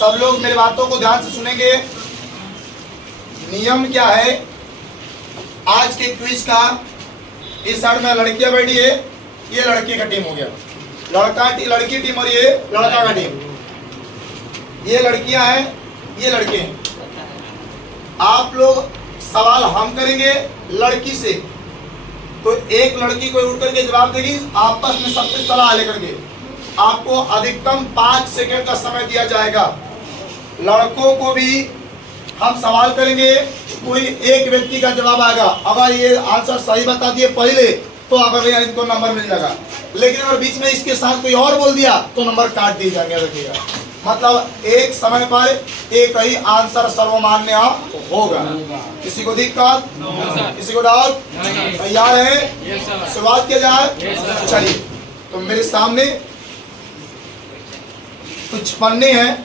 सब लोग मेरी बातों को ध्यान से सुनेंगे। नियम क्या है आज के क्विज का, इस साइड में लड़कियां बैठी है, ये लड़की का टीम हो गया, लड़की टीम और ये लड़का का टीम। ये लड़कियां हैं, ये लड़के हैं। आप लोग सवाल हम करेंगे लड़की से, तो एक लड़की को उठ करके जवाब देगी, आपस में सबसे सलाह लेकर के। आपको अधिकतम 5 सेकंड का समय दिया जाएगा। लड़कों को भी हम सवाल करेंगे, कोई एक व्यक्ति का जवाब आएगा, अगर ये आंसर सही बता दिए पहले तो अगर इनको नंबर मिल जाएगा, लेकिन अगर बीच में इसके साथ कोई और बोल दिया तो नंबर काट दिए जाएंगे। रखिएगा, मतलब एक समय पर एक ही आंसर सर्वमान्य होगा। किसी को दिक्कत, किसी को डाउट? तैयार है? शुरुआत किया जाए। चलिए, तो मेरे सामने कुछ पन्ने हैं,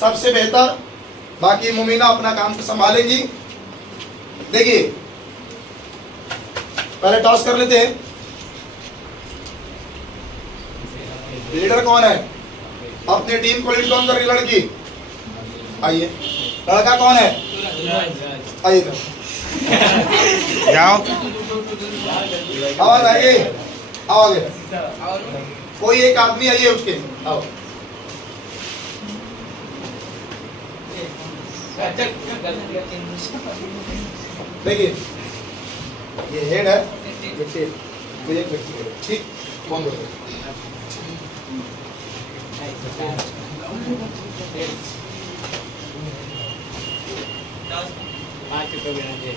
सबसे बेहतर, बाकी मुमीना अपना काम को संभालेंगी। देखिए, पहले टॉस कर लेते हैं। लीडर कौन है? अपनी टीम को लीड कौन कर रही? लड़की। आइए। लड़का कौन है? आइए तो जाओ, आवाज आइए, आओ आगे। कोई एक आदमी आइए उसके, आओ। देखिए, ये हेड है, ये टेल, तो एक व्यक्ति है, ठीक? कौन बोल रहा है?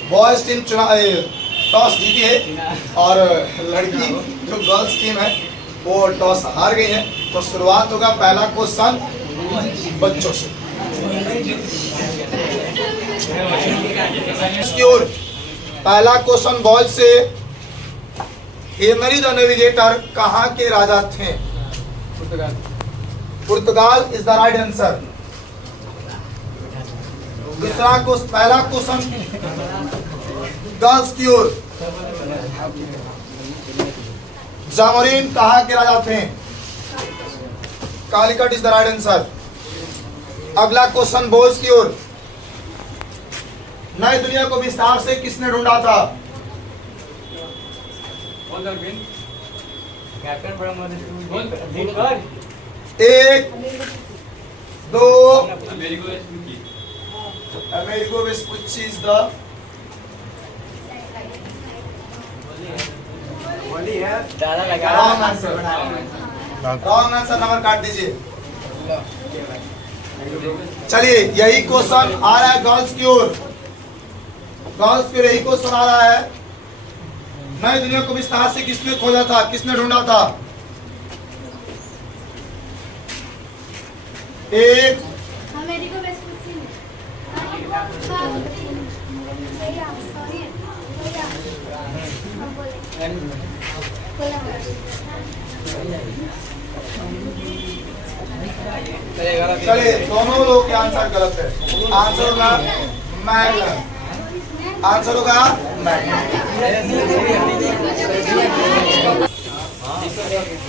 बॉयज टीम टॉस जीती है और लड़की जो गर्ल्स टीम है वो टॉस हार गई है। तो शुरुआत होगा पहला क्वेश्चन बच्चों से। इसकी ओर पहला क्वेश्चन बॉयज से, हेनरी द नेविगेटर कहाँ के राजा थे? पुर्तगाल इज द राइट आंसर। दूसरा क्वेश्चन, पहला क्वेश्चन गर्ल्स की ओर, जामोरिन कहाँ के राजा थे? Calicut is the right answer. अगला क्वेश्चन बॉयज की ओर, नई दुनिया को विस्तार से किसने ढूंढा था? एक, दो, Amerigo Vespucci is the wrong answer. Wrong answer, number काट दीजिए। चलिए, यही क्वेश्चन आ रहा है गर्ल्स की ओर। गर्ल्स की ओर यही क्वेश्चन आ रहा है, नई दुनिया को विस्तार से किसने खोजा था, किसने ढूंढा था? एक, अमेरिको वेस्पुची ने। चलिए, दोनों लोग के आंसर गलत है। आंसर होगा मैग्ना। आंसर होगा मैग्ना।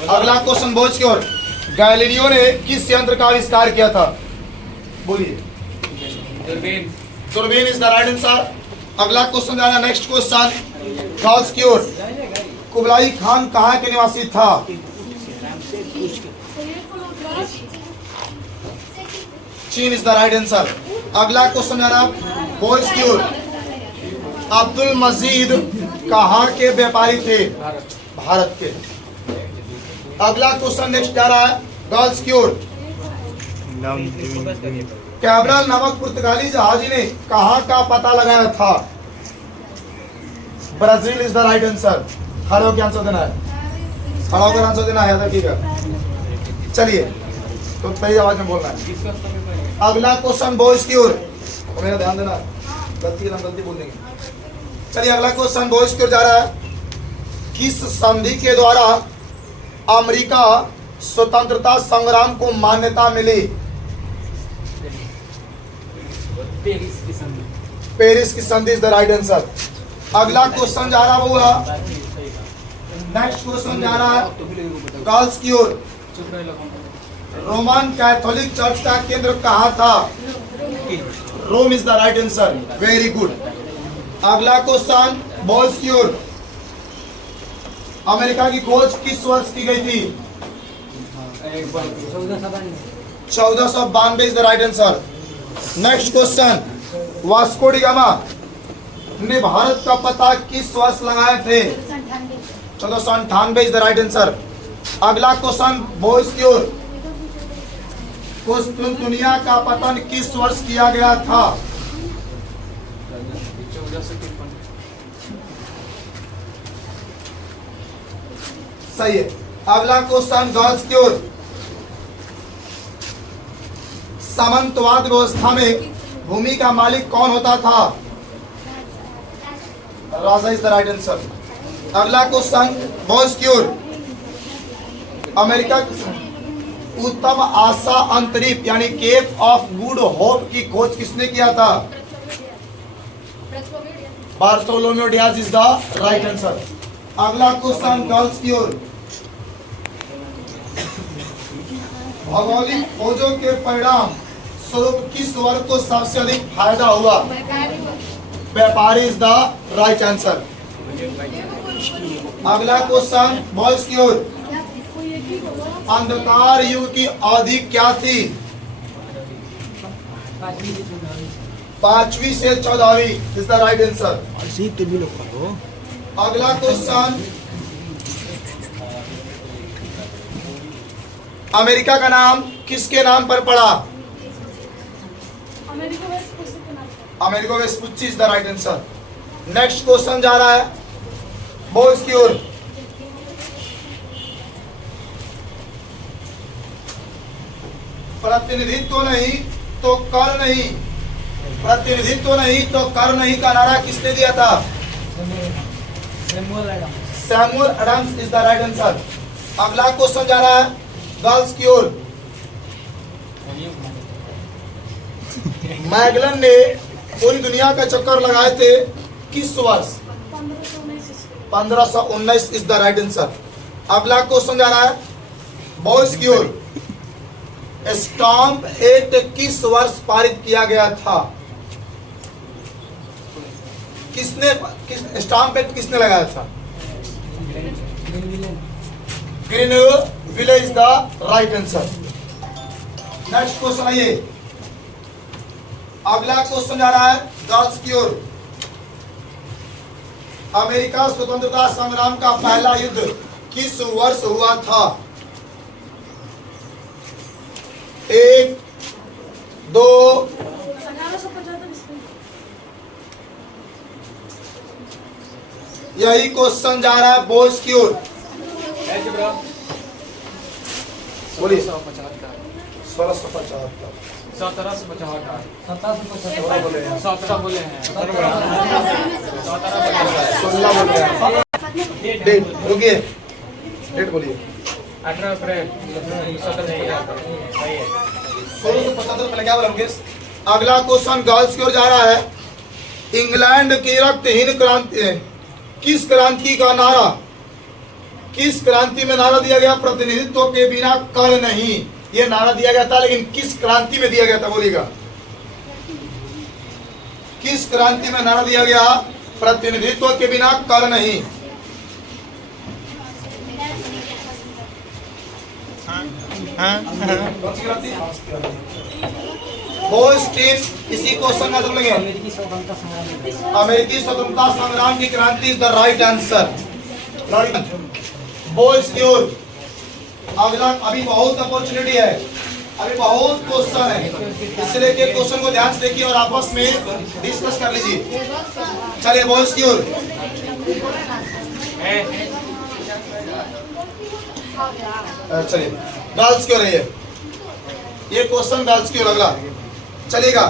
अगला क्वेश्चन बॉयज की ओर, गैलीलियो ने किस यंत्र का आविष्कार किया था? बोलिए। दूरबीन इज द राइट आंसर। अगला क्वेश्चन जा रहा है, नेक्स्ट क्वेश्चन गर्ल्स की ओर, कुबलाई खान कहाँ के निवासी था? चीन इज द राइट आंसर। अगला क्वेश्चन जा रहा बॉयज की ओर, अब्दुल मजीद कहाँ के व्यापारी थे? भारत के। अगला क्वेश्चन नेक्स्ट जा रहा है गर्ल्स की ओर, कैब्रल नामक पुर्तगाली जहाजी ने कहाँ का पता लगाया था? Brazil is the right answer. खड़े होकर आंसर देना है, खड़ा होकर आंसर देना है, ठीक है। चलिए, तो तेज आवाज में बोलना है। अगला क्वेश्चन बॉयज की ओर, मेरा ध्यान देना, गलती ना गलती बोल देंगे। चलिए, अगला क्वेश्चन बॉयज की ओर जा रहा है, किस संधि के द्वारा अमेरिका स्वतंत्रता संग्राम को मान्यता मिली? पेरिस की संधि इज द राइट आंसर। अगला क्वेश्चन जा रहा हुआ, नेक्स्ट क्वेश्चन जा रहा है गर्ल्स की ओर, रोमन कैथोलिक चर्च का केंद्र कहाँ था? Rome is the right answer. Very good. अगला क्वेश्चन, बॉयस्क्यूर अमेरिका की खोज किस वर्ष की गई थी? 1492 is the right answer. Next question, Vasco da Gama ने भारत का पता किस वर्ष लगाए थे? 1498 इज द राइट आंसर। अगला क्वेश्चन, बॉयस्क्यूर कुस्तुनतुनिया का पतन किस वर्ष किया गया था? सही है। अगला क्वेश्चन, गर्ल्स की ओर सामंतवाद व्यवस्था में भूमि का मालिक कौन होता था? राजा इज द राइट आंसर। अगला क्वेश्चन, बॉयज की ओर अमेरिका उत्तम आशा अंतरिक्ष यानी केप ऑफ गुड होप की खोज किसने किया था? Bartholomew Diaz is the right answer. अगला क्वेश्चन, गर्ल्स की ओर भौगोलिक खोजों के परिणाम स्वरूप किस वर्ग को सबसे अधिक फायदा हुआ? व्यापारी इज द राइट आंसर। अगला क्वेश्चन, बॉयज की ओर अंधकार युग की अवधि क्या थी? 5वीं से 14वीं इज द राइट आंसर। अगला क्वेश्चन, अमेरिका का नाम किसके नाम पर पड़ा? Amerigo Vespucci is the right answer. Next question जा रहा है बॉयज की ओर। प्रतिनिधित्व नहीं तो कर नहीं, प्रतिनिधित्व नहीं तो कर नहीं का नारा किसने दिया था? Samuel Adams is the right answer. अगला क्वेश्चन जा रहा है गर्ल्स की ओर। मैगलन ने पूरी दुनिया का चक्कर लगाए थे किस वर्ष? 1519 इज द राइट आंसर। अगला क्वेश्चन जा रहा है बॉयज की ओर। स्टाम्प एक्ट किस वर्ष पारित किया गया था? स्टाम्प एक्ट किसने लगाया था? Greenville is the right answer. Next question आइए। अगला क्वेश्चन जा रहा है गर्ल्स की ओर। अमेरिका स्वतंत्रता संग्राम का पहला युद्ध किस वर्ष हुआ था? 1, 2, 1875। यही क्वेश्चन जा रहा है बॉयज की ओर। बोलिए। 1675। 1775। 16 बोले हैं। 17 बोले हैं। 16 बोले हैं। डेट रुकिए, डेट बोलिए। 18 अप्रैल 1775। 1675 पहले क्या बोला मुकेश? अगला क्वेश्चन गर्ल्स की ओर जा रहा है। इंग्लैंड की रक्तहीन क्रांति किस क्रांति का नारा, किस क्रांति में नारा दिया गया? प्रतिनिधित्व के बिना कर नहीं, ये नारा दिया गया था, लेकिन किस क्रांति में दिया गया था? बोलिएगा, किस क्रांति में नारा दिया गया? प्रतिनिधित्व के बिना कर नहीं। इसी क्वेश्चन का बोलेंगे अमेरिकी स्वतंत्रता संग्राम की क्रांति is the right answer. Boys की ओर अगला, अभी बहुत अपॉर्चुनिटी है, अभी बहुत क्वेश्चन है, इसलिए के क्वेश्चन को ध्यान से देखिए और आपस में डिस्कस कर लीजिए। चलिए बॉयज की ओर। चलिए गर्ल्स की ओर है ये क्वेश्चन, गर्ल्स की ओर अगला चलेगा।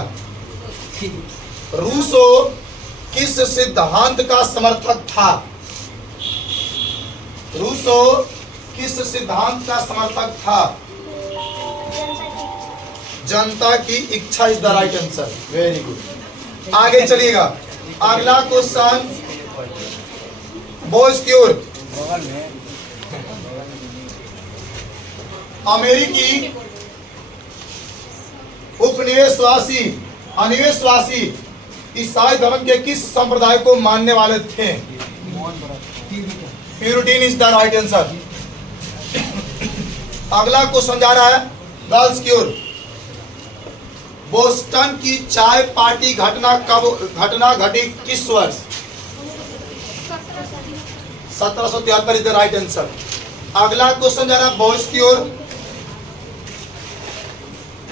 रूसो किस सिद्धांत का समर्थक था? रूसो किस सिद्धांत का समर्थक था? जनता की इच्छा is the right answer. Very good. आगे चलिएगा। अगला क्वेश्चन बॉयज की ओर। अमेरिकी उपनिवेशवासी अनिवेशवासी ईसाई धर्म के किस संप्रदाय को मानने वाले थे? Puritan is the right answer. अगला क्वेश्चन जा रहा है गर्ल्स की ओर। बोस्टन की चाय पार्टी घटना घटी किस वर्ष? 1773 इज द राइट आंसर। अगला क्वेश्चन जा रहा है बॉयज की ओर।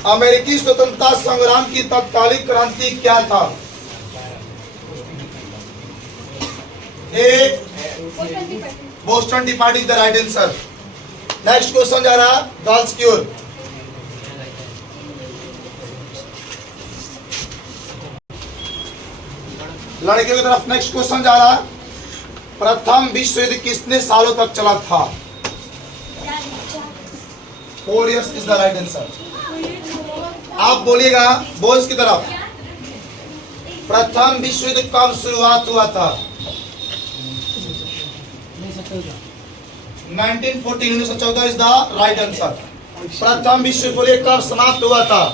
अमेरिकी स्वतंत्रता संग्राम की तत्कालिक क्रांति क्या था? A Boston tea party is the right answer. Next question जा रहा है गर्ल्स की ओर। लड़कियों की तरफ नेक्स्ट क्वेश्चन जा रहा है। प्रथम विश्व युद्ध कितने सालों तक चला था? 4 years is the right answer. आप बोलिएगा बॉयज की तरफ। प्रथम विश्व युद्ध कब शुरुआत हुआ था? 1914 इज द राइट आंसर। प्रथम विश्व युद्ध बोलिए कब समाप्त हुआ था?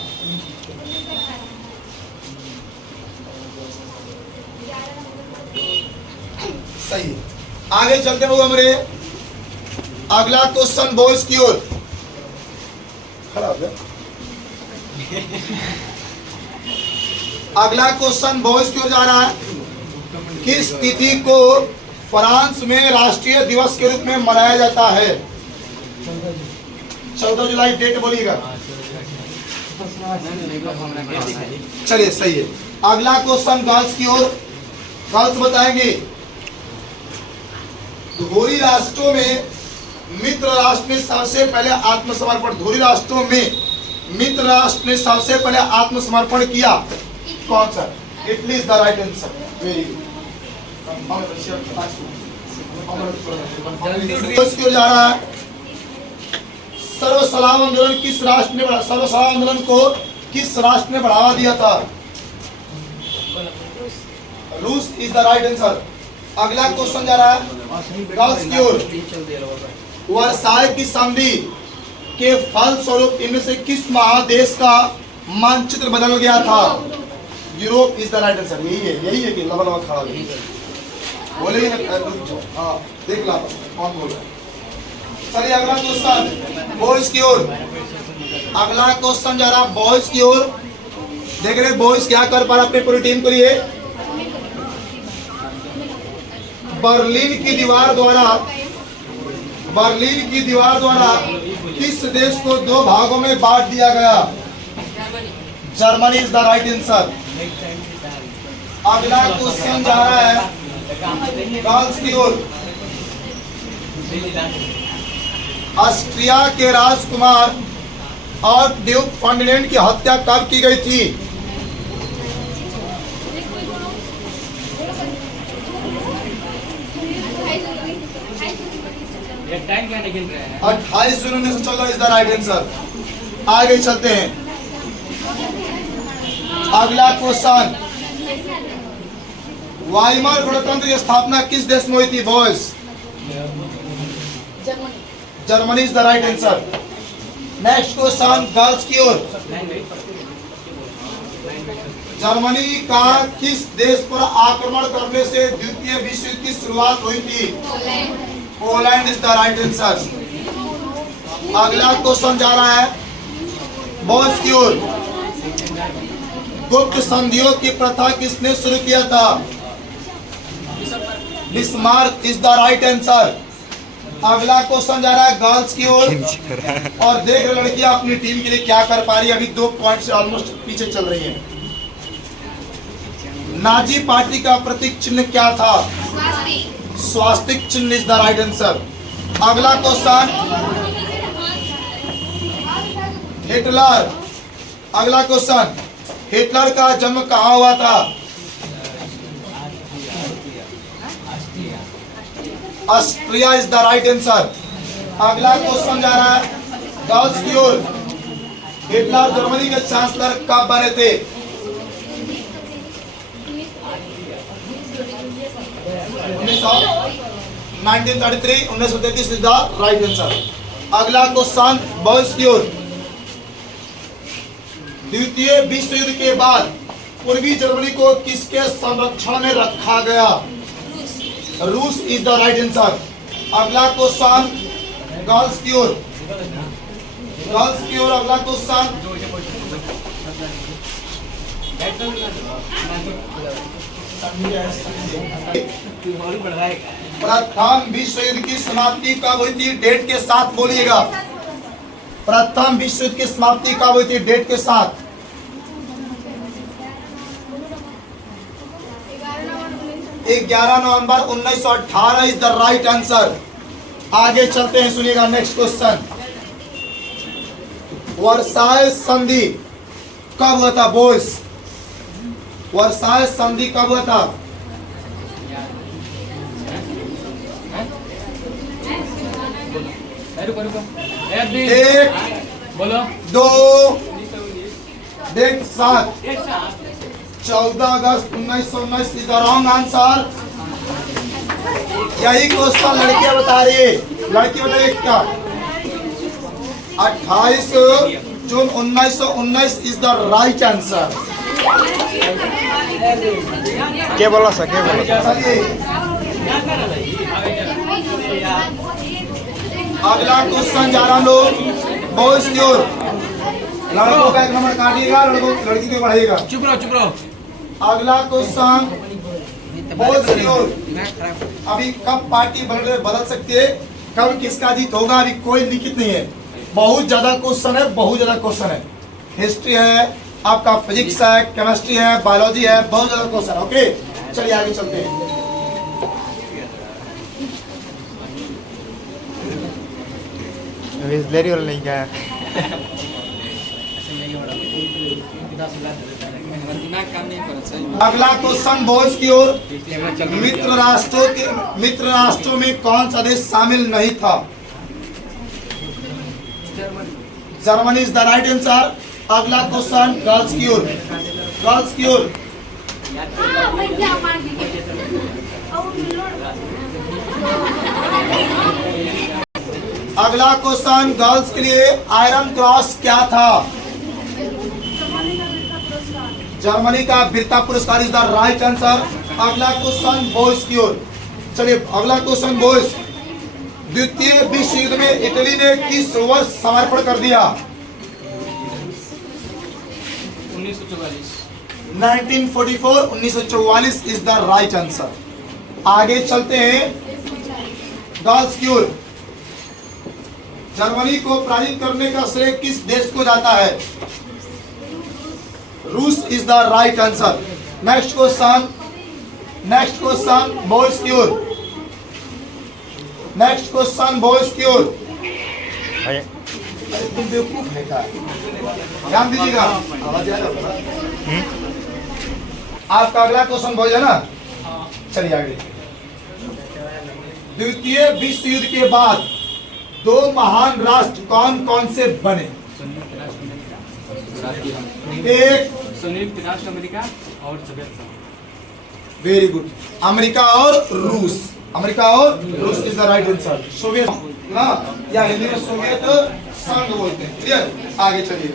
सही। आगे चलते हुए हमारे अगला क्वेश्चन बॉयज की ओर। खड़ा हो गया। अगला क्वेश्चन बॉयज की ओर जा रहा है। किस तिथि को फ्रांस में राष्ट्रीय दिवस के रूप में मनाया जाता है? 14 जुलाई डेट बोलिएगा। चलिए सही है। अगला क्वेश्चन गर्ल्स की ओर। गर्ल्स बताएंगे धोरी राष्ट्रों में मित्र राष्ट्र ने सबसे पहले आत्मसमर्पण मित्र राष्ट्र ने सबसे पहले आत्मसमर्पण किया कौन सा? Italy is the right answer. Very good. जा रहा है सर्वसलाम आंदोलन किस राष्ट्र ने सर्वसलाम आंदोलन को किस राष्ट्र ने बढ़ावा दिया था? रूस इज द राइट आंसर। अगला क्वेश्चन जा रहा है गर्ल्स की ओर। वर्साय की संधि के फलस्वरूप इनमें से किस महादेश का मानचित्र बदल गया था? Europe is the right answer. यही है कि लबा लबा खड़ा बोलेंगे ना। हाँ देख ला कौन बोल रहा है। चलिए अगला क्वेश्चन बॉयज की ओर। अगला क्वेश्चन जा रहा है बॉयज की ओर। देख रहे बॉयज क्या कर पा रहा अपनी पूरी टीम के लिए। बर्लिन की दीवार द्वारा किस देश को 2 भागों में बांट दिया गया? Germany is the right answer. अगला क्वेश्चन जा रहा है गर्ल्स की ओर। ऑस्ट्रिया के राजकुमार और ड्यूक फर्डिनेंड की हत्या कब की गई थी? टाइम क्या निकल रहा है? 28 जून 1914 इज द राइट आंसर। आगे चलते हैं। अगला क्वेश्चन वाइमार गणतंत्र की स्थापना किस देश में हुई थी boys? Germany is the right answer. Next question girls की ओर। जर्मनी का किस देश पर आक्रमण करने से द्वितीय विश्व युद्ध की शुरुआत हुई थी? Poland is the right answer. अगला क्वेश्चन जा रहा है बॉयज की ओर। गुप्त संधियों की प्रथा किसने शुरू किया था? Bismarck is the right answer. अगला क्वेश्चन जा रहा है गर्ल्स की ओर। और देख रहे लड़कियां अपनी टीम के लिए क्या कर पा रही है। अभी 2 पॉइंट से ऑलमोस्ट पीछे चल रही है। नाजी पार्टी का प्रतीक चिन्ह क्या था? स्वास्तिक चिन्ह इज द राइट आंसर। अगला क्वेश्चन हिटलर। अगला क्वेश्चन हिटलर का जन्म कहाँ हुआ था? Austria is the right answer. अगला क्वेश्चन जा रहा है गर्ल्स की ओर। हिटलर जर्मनी के चांसलर कब बने थे? 1933 इज द राइट आंसर। अगला क्वेश्चन बॉयज की ओर। द्वितीय विश्व युद्ध के बाद पूर्वी जर्मनी को किसके संरक्षण में रखा गया? रूस इज द राइट आंसर। अगला क्वेश्चन गर्ल्स की ओर, अगला क्वेश्चन प्रथम विश्व युद्ध की समाप्ति कब हुई थी? डेट के साथ बोलिएगा। प्रथम विश्व युद्ध की समाप्ति कब हुई थी? डेट के साथ। 11 नवंबर 1918 इज द राइट आंसर। आगे चलते हैं, सुनिएगा नेक्स्ट क्वेश्चन। वर्साय संधि कब हुआ था बॉयज? वर्साय संधि कब हुआ था? एक, बोलो। 2, डेट 7, 14 अगस्त 1919 इज द रॉन्ग आंसर। यही क्वेश्चन लड़कियां बता रही है। लड़की बताइए क्या? 28 जून 1919 इज द राइट आंसर। क्या बोला सर, क्या बोला? चलिए अगला क्वेश्चन जा रहा हम लोग बॉयज की ओर। लड़कों का 1 नंबर काटिएगा, लड़की को बढ़ाइएगा। चुप रहो। अगला क्वेश्चन बॉयज की ओर। अभी कब पार्टी बदल सकती है, कब किसका जीत होगा, अभी कोई लिखित नहीं है। बहुत ज्यादा क्वेश्चन है, बहुत ज्यादा क्वेश्चन है। हिस्ट्री है, आपका फिजिक्स है, केमिस्ट्री है, बायोलॉजी है, बहुत ज्यादा क्वेश्चन है। ओके चलिए आगे चलते हैं। बिस्लरी वाला नहीं क्या? अगला क्वेश्चन बॉयज की ओर। मित्र राष्ट्रों में कौन सा देश शामिल नहीं था? Germany is the right answer. अगला क्वेश्चन गर्ल्स की ओर, अगला क्वेश्चन गर्ल्स के लिए आयरन क्रॉस क्या था? जर्मनी का वीरता पुरस्कार इज द राइट आंसर। अगला क्वेश्चन बॉयज की ओर। चलिए अगला क्वेश्चन बॉयज। द्वितीय विश्व युद्ध में इटली ने किस वर्ष समर्पण कर दिया? 1944, 1944 इज द राइट आंसर। आगे चलते हैं गर्ल्स की ओर। जर्मनी को पराजित करने का श्रेय किस देश को जाता है? रूस is the right answer. Next question boys की ओर। तुम बेवकूफ है क्या? ध्यान दीजिएगा। आपका अगला क्वेश्चन बॉयज है ना? चलिए आगे। द्वितीय विश्व युद्ध के बाद 2 महान राष्ट्र कौन कौन से बने? एक संयुक्त राष्ट्र अमेरिका और सोवियत संघ। Very good. अमेरिका और रूस is the right answer. Soviet ना, या हिंदी में सोवियत संघ बोलते हैं। क्लियर? आगे चलिए,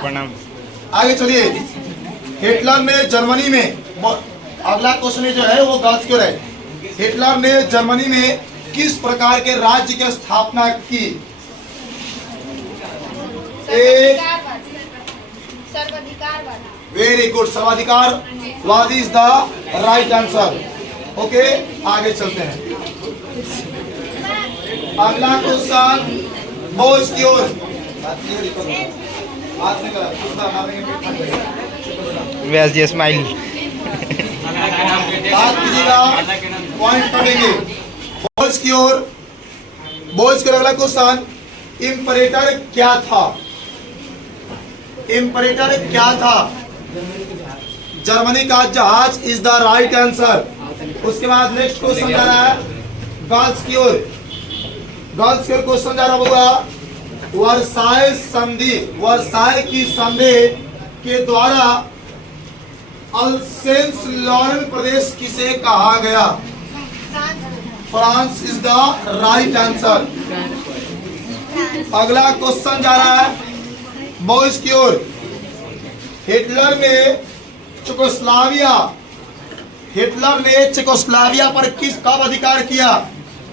प्रणाम। आगे चलिए। हिटलर ने जर्मनी में, अगला क्वेश्चन जो है वो गर्ल्स क्यों है? हिटलर ने जर्मनी में किस प्रकार के राज्य की स्थापना की? वेरी गुड, सर्वाधिकारवादी is the right answer. Okay आगे चलते हैं। अगला क्वेश्चन बॉयज की ओर। व्यास जी स्माइल। बात कीजिएगा, पॉइंट पढ़ेंगे। बॉयज की ओर अगला क्वेश्चन इम्परेटर क्या था? जर्मनी का जहाज इज द राइट आंसर। उसके बाद नेक्स्ट क्वेश्चन जा रहा है गर्ल्स की ओर। क्वेश्चन जा रहा होगा वर्साय की संधि के द्वारा अल्सेंस लॉरेन प्रदेश किसे कहा गया? France is the right answer. अगला क्वेश्चन जा रहा है बॉयज की ओर। हिटलर ने चेकोस्लाविया पर कब अधिकार किया,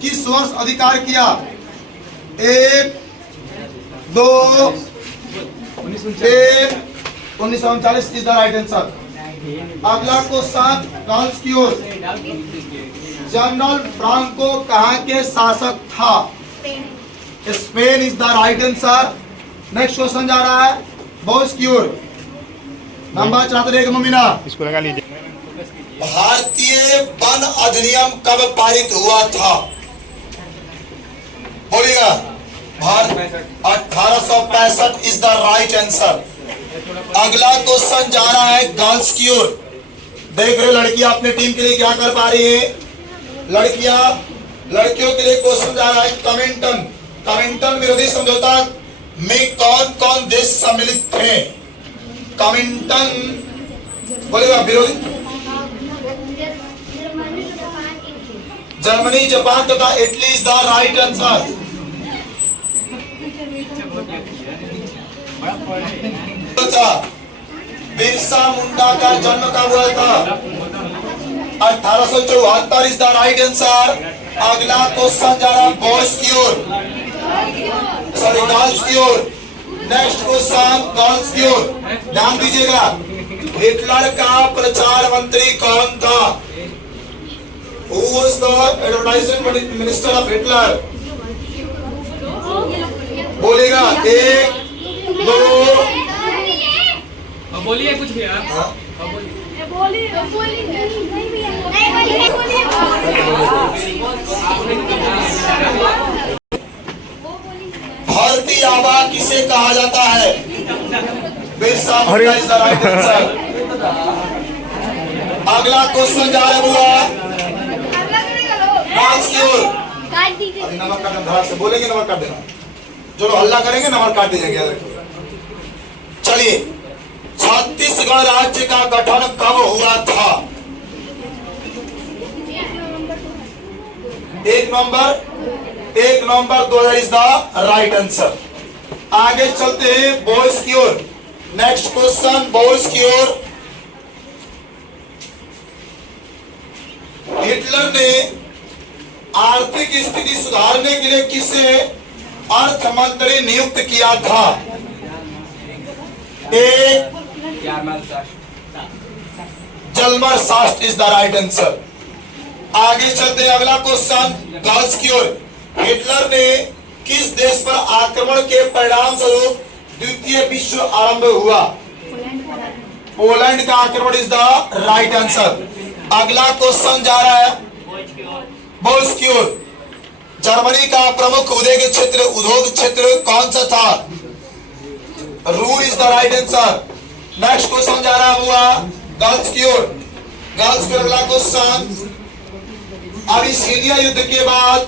किस वर्ष अधिकार किया? 1 2 1939 इज द राइट आंसर। अगला क्वेश्चन गर्ल्स की ओर। जनरल फ्रांको कहाँ के शासक था? Spain is the right answer. Next question जा रहा है बॉयज की ओर। नंबर चाहते रहेगा मम्मी ना। इसको लगा लीजिए। भारतीय वन अधिनियम कब पारित हुआ था? बोलिएगा। 1865 इज द राइट आंसर। अगला क्वेश्चन जा रहा है गर्ल्स की ओर। देख रहे लड़कियां अपने टीम के लिए क्या कर पा रही है। लड़कियों के लिए क्वेश्चन जा रहा है कमिंटन विरोधी समझौता में कौन कौन देश सम्मिलित थे? कमिंटन बोलेगा विरोधी। जर्मनी, जापान तथा Italy is the right answer. Birsa Munda का जन्म कब हुआ था? 1874 इज द राइट आंसर। अगला क्वेश्चन जा रहा है बॉयज की ओर, सॉरी गर्ल्स की ओर। नेक्स्ट क्वेश्चन गर्ल्स की ओर, ध्यान दीजिएगा। हिटलर का प्रचार मंत्री कौन था? Who was the advertisement minister of Hitler? बोलेगा 1 2 बोलिए कुछ भी आप। भारतीय आबा किसे कहा जाता है? Birsa Munda is the right answer. अगला क्वेश्चन जा रहा है नमक काटना। धड़ाक से बोलेंगे नमक काट देना। जो लोग हल्ला करेंगे नमक काट दीजिएगा, याद रखिएगा। चलिए, छत्तीसगढ़ राज्य का गठन कब हुआ था? 1 नवंबर 2000 इज द राइट आंसर। आगे चलते हैं बॉयज की ओर। नेक्स्ट क्वेश्चन बॉयज की ओर। हिटलर ने आर्थिक स्थिति सुधारने के लिए किसे अर्थ मंत्री नियुक्त किया था? एक जल्मर सास्ट इज द राइट आंसर। आगे चलते हैं अगला क्वेश्चन गर्ल्स की ओर। हिटलर ने किस देश पर आक्रमण के परिणाम स्वरूप द्वितीय विश्व आरंभ हुआ? पोलैंड का आक्रमण इज द राइट आंसर। अगला क्वेश्चन जा रहा है बॉयज की ओर। जर्मनी का प्रमुख उद्योग क्षेत्र कौन सा था? Ruhr is the right answer. Next question जा रहा हुआ गर्ल्स की ओर। गर्ल्स की अगला क्वेश्चन, अबिसीनिया युद्ध के बाद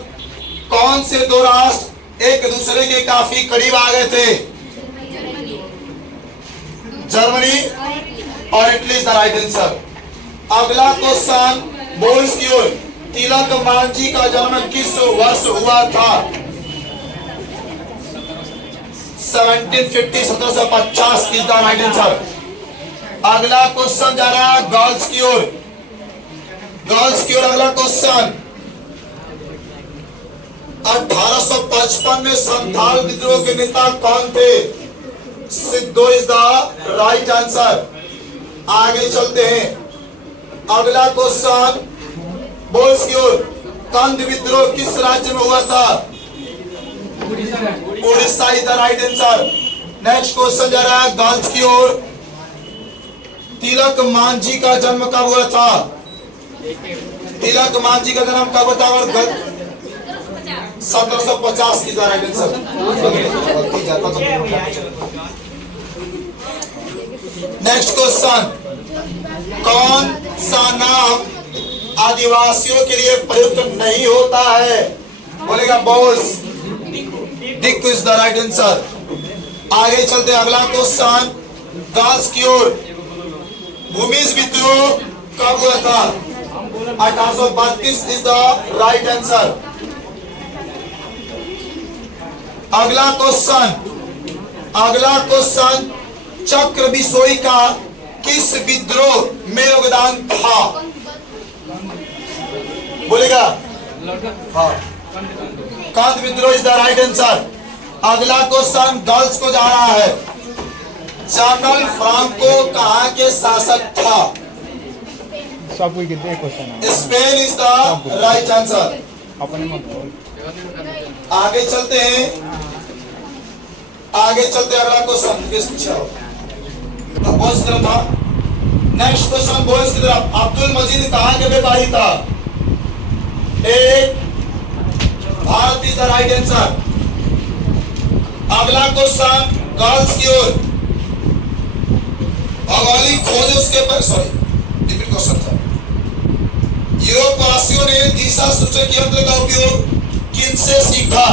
कौन से दो राष्ट्र एक दूसरे के काफी करीब आ गए थे? जर्मनी और Italy is the right answer. अगला क्वेश्चन बॉयज की ओर। तिलक मांझी का जन्म किस वर्ष हुआ था? 1750 1750 इज द राइट आंसर। अगला क्वेश्चन जा रहा है गर्ल्स की ओर। गर्ल्स की ओर अगला क्वेश्चन, 1855 में संथाल विद्रोह के नेता कौन थे? सिद्धो इज द राइट आंसर। आगे चलते हैं अगला क्वेश्चन बॉयज की ओर। कंद विद्रोह किस राज्य में हुआ था? Orissa is the right answer. Next question जा रहा है गर्ल्स की ओर। तिलक मांझी का जन्म कब हुआ था? तिलक मांझी का जन्म कब हुआ? और 1750 is the right answer. Next question, कौन सा नाम आदिवासियों के लिए प्रयुक्त नहीं होता है? बोलेगा boss. Dick is the right answer. आगे चलते हैं अगला क्वेश्चन गर्ल्स की ओर। भूमिज विद्रोह कब हुआ था? 1832 इज द राइट आंसर। अगला क्वेश्चन अगला क्वेश्चन, चक्र बिसोई का किस विद्रोह में योगदान था? बोलेगा? हाँ, कांत विद्रोह इज द राइट आंसर। अगला क्वेश्चन गर्ल्स को जा रहा है। जनरल फ्रांको कहाँ के शासक था? सब कोई कितने क्वेश्चन है? Spain is the right answer. अपने में बोल। आगे चलते हैं, अगला क्वेश्चन किस पूछा हो? तो बॉयज की तरफ था। नेक्स्ट क्वेश्चन बॉयज की तरफ। अब्दुल मजीद कहाँ के व्यापारी था? एक, Bharat is the right answer. अगला क्वेश्चन गर्ल्स की ओर। भौगोलिक खोज उसके पर, सॉरी रिपीट क्वेश्चन था। यूरोप वासियों ने दिशा सूचक यंत्र का उपयोग किनसे सीखा?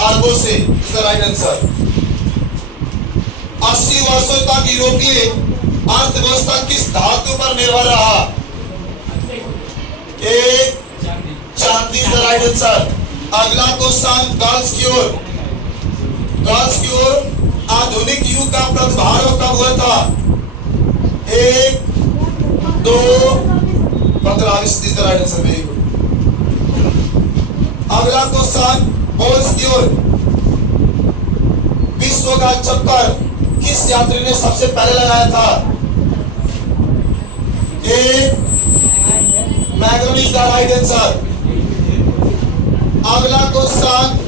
अरबों से, इज द राइट आंसर। 80 वर्षों तक यूरोपीय अर्थव्यवस्था किस धातु पर निर्भर रहा? एक, चांदी इज द राइट आंसर। अगला क्वेश्चन गर्ल्स की ओर। आधुनिक युग का प्रादुर्भाव कब हुआ था? एक, दो, 15 is the right answer. Very good. अगला क्वेश्चन बॉयज की ओर। विश्व का चक्कर किस यात्री ने सबसे पहले लगाया था? एक, magnum is the right answer. अगला क्वेश्चन,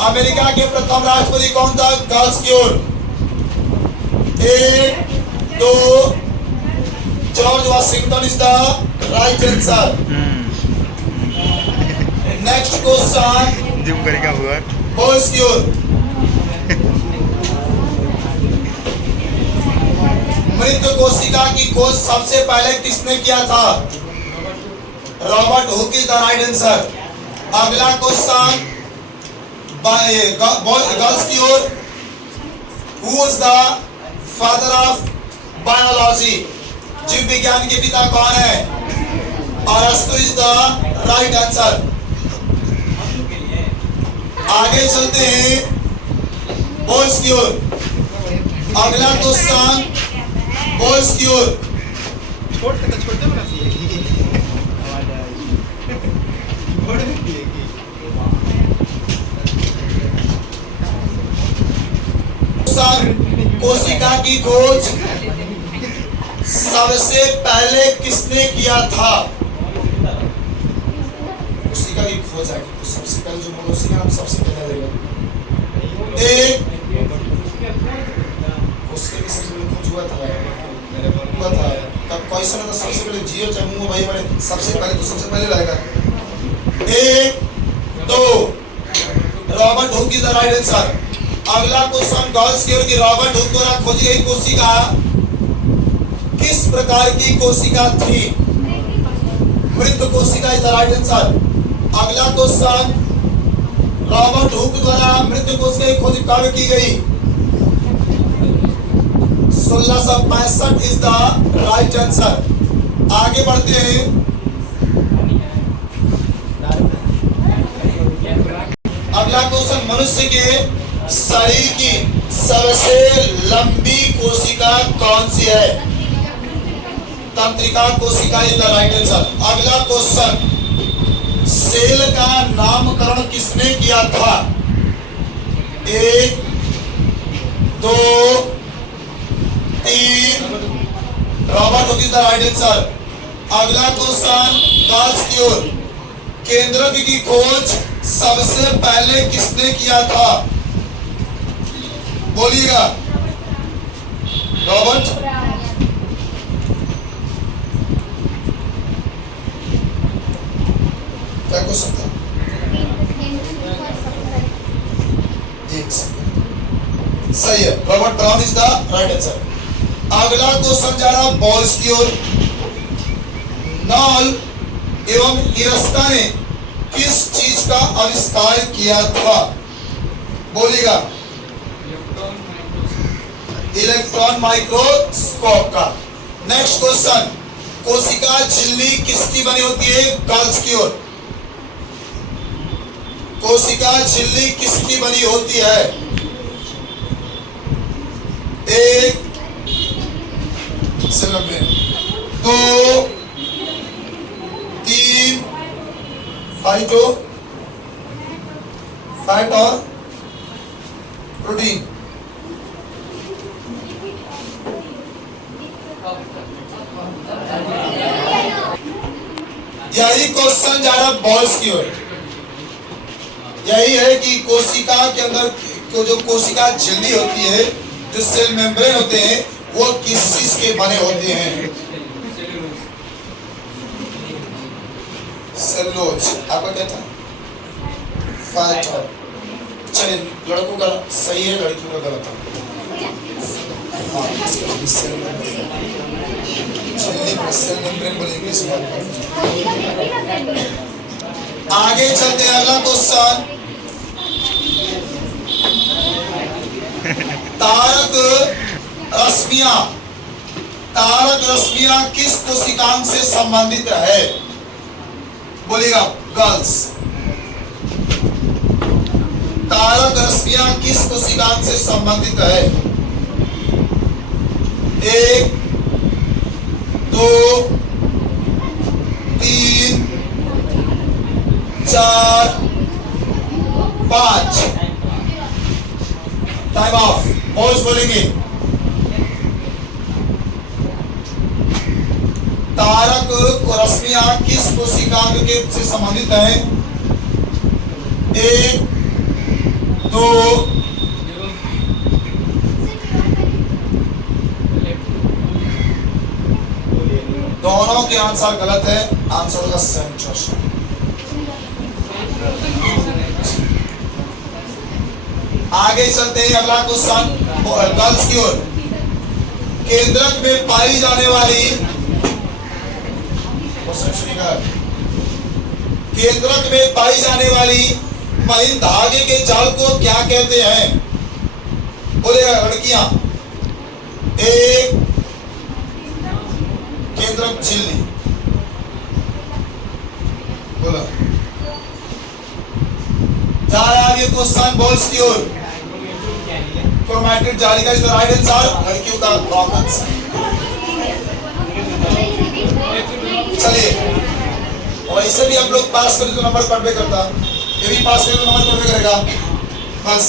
अमेरिका के प्रथम राष्ट्रपति कौन था? गर्ल्स की ओर। एक, दो, George Washington is the right answer. Next question gym करेगा हुआ। बॉयज की ओर। मृत कोशिका की खोज सबसे पहले किसने किया था? Robert Hooke is the right answer. अगला क्वेश्चन गर्ल्स की ओर। Who is the father of biology? जीव विज्ञान के पिता कौन है? अरस्तु इज द राइट आंसर। आगे चलते हैं बॉयज की ओर। अगला क्वेश्चन बॉयज की ओर। कोशिका की खोज सबसे पहले किसने किया था? कोशिका की खोज है तो सबसे पहले जो कोशिका हम सबसे पहले देगा। एक, कोशिका की सबसे पहले खोज हुआ था तब क्वेश्चन तो सबसे पहले जियो चाहे मुंह भाई बने, सबसे पहले तो सबसे पहले रहेगा। एक, दो, Robert Hooke is the right answer. अगला क्वेश्चन गर्ल्स की ओर की। रॉबर्ट हुक द्वारा खोजी गई कोशिका किस प्रकार की कोशिका थी? मृत कोशिका इज द राइट आंसर। अगला क्वेश्चन, रॉबर्ट हुक द्वारा मृत कोशिका की खोज कब की गई? 1665 इज द राइट आंसर। आगे बढ़ते हैं। अगला क्वेश्चन, मनुष्य के शरीर की सबसे लंबी कोशिका कौन सी है? तंत्रिका कोशिका इज द राइट आंसर। अगला क्वेश्चन, सेल का नामकरण किसने किया था? एक, दो, तीन, Robert Hooke is the right answer. अगला क्वेश्चन गर्ल्स की ओर। केंद्रक की खोज सबसे पहले किसने किया था? बोलिएगा। रॉबर्ट। क्या क्वेश्चन था? एक सेकंड। सही है, Robert brown is the right answer. अगला क्वेश्चन जा रहा बॉयज की ओर। नॉल एवं इरस्ता ने किस चीज का आविष्कार किया था? बोलिएगा। इलेक्ट्रॉन माइक्रोस्कोप का। नेक्स्ट क्वेश्चन, कोशिका झिल्ली किसकी बनी होती है? गर्ल्स की ओर। कोशिका झिल्ली किसकी बनी होती है? 2 3 फाइटो फैट और प्रोटीन। यही क्वेश्चन जा रहा बॉल्स की ओर। यही है कि कोशिका के अंदर जो कोशिका झिल्ली होती है, जो सेल मेम्ब्रेन होते हैं, वो किस चीज के बने होते हैं? सेलुलोज। आपका क्या था? फैट। चलिए, लड़कों का सही है, लड़कियों का गलत है। सेल मेम्ब्रेन बोलेंगे इस बात पर। आगे चलते हैं, अगला क्वेश्चन। तारक रश्मियां किस कोशिकांग से संबंधित है? बोलिएगा गर्ल्स। तारक रश्मियां किस कोशिकांग से संबंधित है? 1 2 3 4 5। Time of. बॉस बोलेंगे तारक रश्मियां किस कोशिकांग के से संबंधित है? 1 2 दोनों के आंसर गलत है। आंसर होगा सेंट्रोसोम। आगे चलते हैं, अगला क्वेश्चन गर्ल्स की ओर। केंद्रक में पाई जाने वाली, केंद्रक में पाई जाने वाली महीन धागे के जाल को क्या कहते हैं? बोलेगा लड़कियां। 1 केंद्रक झिल्ली। बोला जा रहा है ये क्वेश्चन बॉल्स की ओर। क्रोमैटिड जाली का इज द राइट आंसर, लड़कियों का रॉन्ग आंसर। चलिए, वैसे भी आप लोग पास करें तो नंबर कट पे करता, ये भी पास करें तो नंबर कट पे करेगा। बस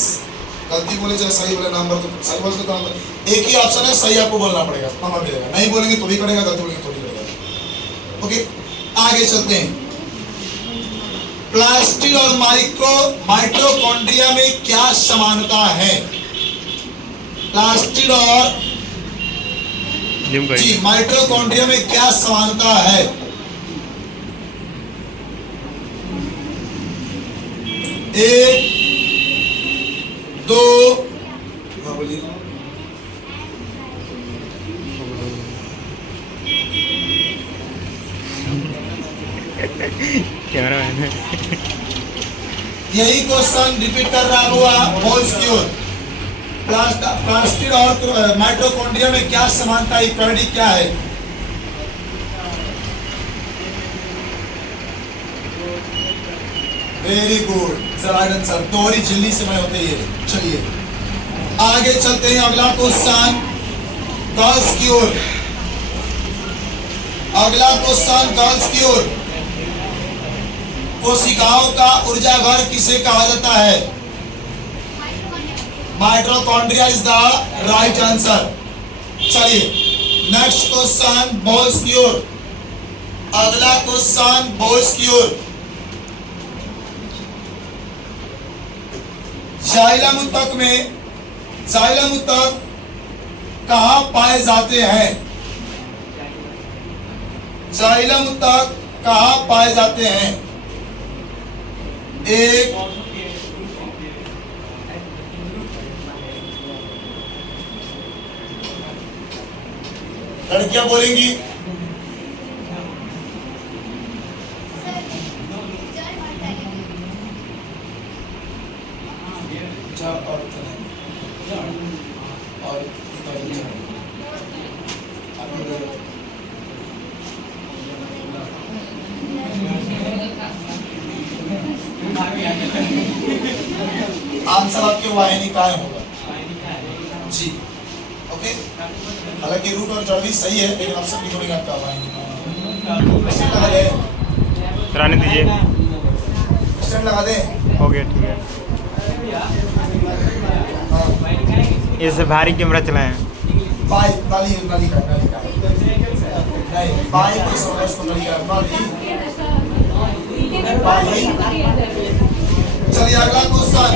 गलती बोले चाहे सही बोले, नंबर तो सही बोलते तो नंबर एक ही ऑप्शन है, सही आपको बोलना पड़ेगा, नंबर मिलेगा। नहीं बोलेंगे तो भी कटेगा, गलती बोलेंगे तो भी कटेगा। ओके, आगे चलते हैं। प्लास्टिड और माइटोकॉन्ड्रिया में क्या समानता है? प्लास्टिड और जी माइटोकॉन्ड्रिया में क्या समानता है? 1 2 बोलिए। कैमरामैन। यही क्वेश्चन रिपीट कर रहा हुआ बॉल्स की ओर। प्लास्टिड और माइटोकॉन्ड्रिया में क्या समानता है? इक्वालिटी क्या है? Very good, right answer. दोहरी झिल्ली से बने होते हैं। चलिए आगे चलते हैं, अगला क्वेश्चन गर्ल्स की ओर। अगला क्वेश्चन गर्ल्स की ओर। कोशिकाओं का ऊर्जा घर किसे कहा जाता है? Mitochondria is the right answer. चलिए नेक्स्ट क्वेश्चन बॉयज की ओर। अगला क्वेश्चन बॉयज की ओर। जाइलम ऊतक कहाँ पाए जाते हैं? जाइलम ऊतक कहाँ पाए जाते हैं? 1 लड़कियां बोलेंगी। आंसर आपके वाहिनी काय होगा जी। ओके, हालांकि रूट और जड़ भी सही है लेकिन ऑप्शन की थोड़ी घटता हुआ है। कराने दीजिए। स्टैंड लगा दे। हो गया, ठीक है। हाँ, इससे भारी कैमरा चलाएं। बाई नाली नाली का नहीं, बाई को समझ को नाली का नाली। चलिए अगला क्वेश्चन।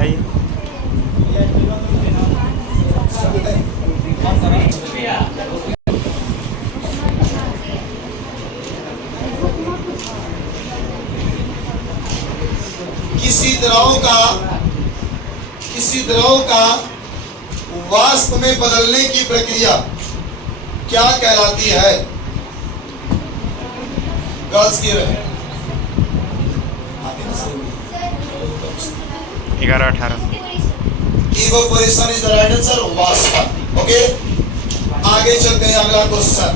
आइए। किसी द्रव का वाष्प में बदलने की प्रक्रिया क्या कहलाती है? गर्ल्स की रहे 11-18। Evaporation is the right answer, वाष्प। ओके, आगे चलते हैं अगला क्वेश्चन।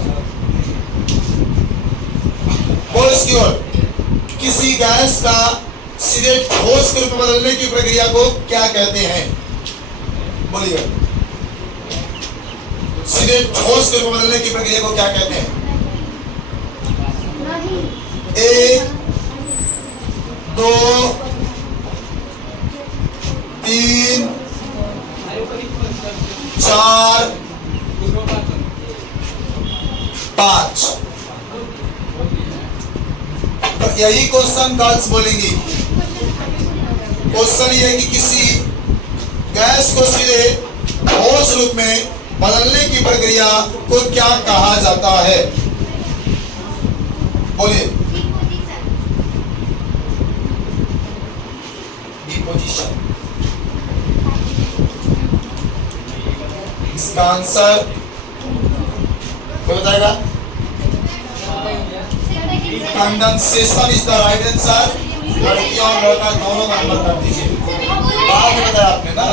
बॉयज की ओर, किसी गैस का सीधे ठोस के रूप में बदलने की प्रक्रिया को क्या कहते हैं? बोलिए, सीधे ठोस के रूप में बदलने की प्रक्रिया को क्या कहते हैं? 1 2 3 4 5। तो यही क्वेश्चन गर्ल्स बोलेंगी। क्वेश्चन ये है कि किसी गैस को सीधे ठोस रूप में बदलने की प्रक्रिया को क्या कहा जाता है? बोलिए। डिपोजिशन। इसका आंसर कोई बताएगा? Condensation is the right answer. लड़कियों और लड़का दोनों का नंबर कर दीजिए। बाद में बताया आपने ना,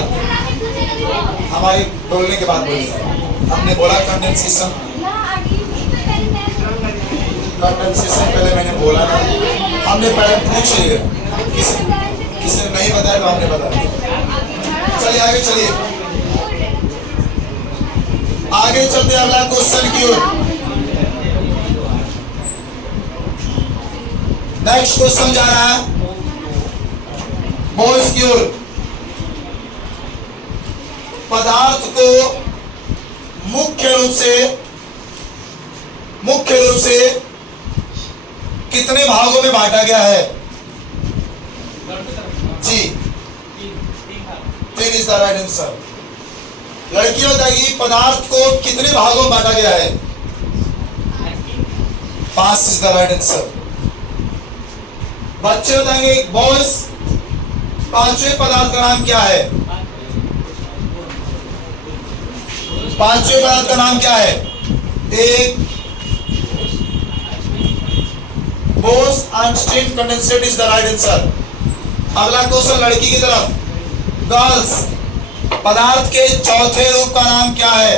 हमारे बोलने के बाद बोलिए। हमने बोला कंडेंसेशन पहले मैंने बोला ना, हमने पहले पूछ लिया। किसी ने नहीं बताया तो हमने बताया। चलिए आगे चलिए, आगे चलते अगला क्वेश्चन की ओर। नेक्स्ट क्वेश्चन जा रहा है बॉयज की ओर। पदार्थ को मुख्य रूप से कितने भागों में बांटा गया है? जी, 3 इज द राइट आंसर। लड़कियों बताएगी पदार्थ को कितने भागों में बांटा गया है? 5 इज द राइट आंसर। बच्चे बताएंगे बॉयज, पांचवें पदार्थ का नाम क्या है? पांचवें पदार्थ का नाम क्या है? 1 Bose अनस्ट्रीम condensate is the right answer. अगला क्वेश्चन लड़की की तरफ। गर्ल्स, पदार्थ के चौथे रूप का नाम क्या है?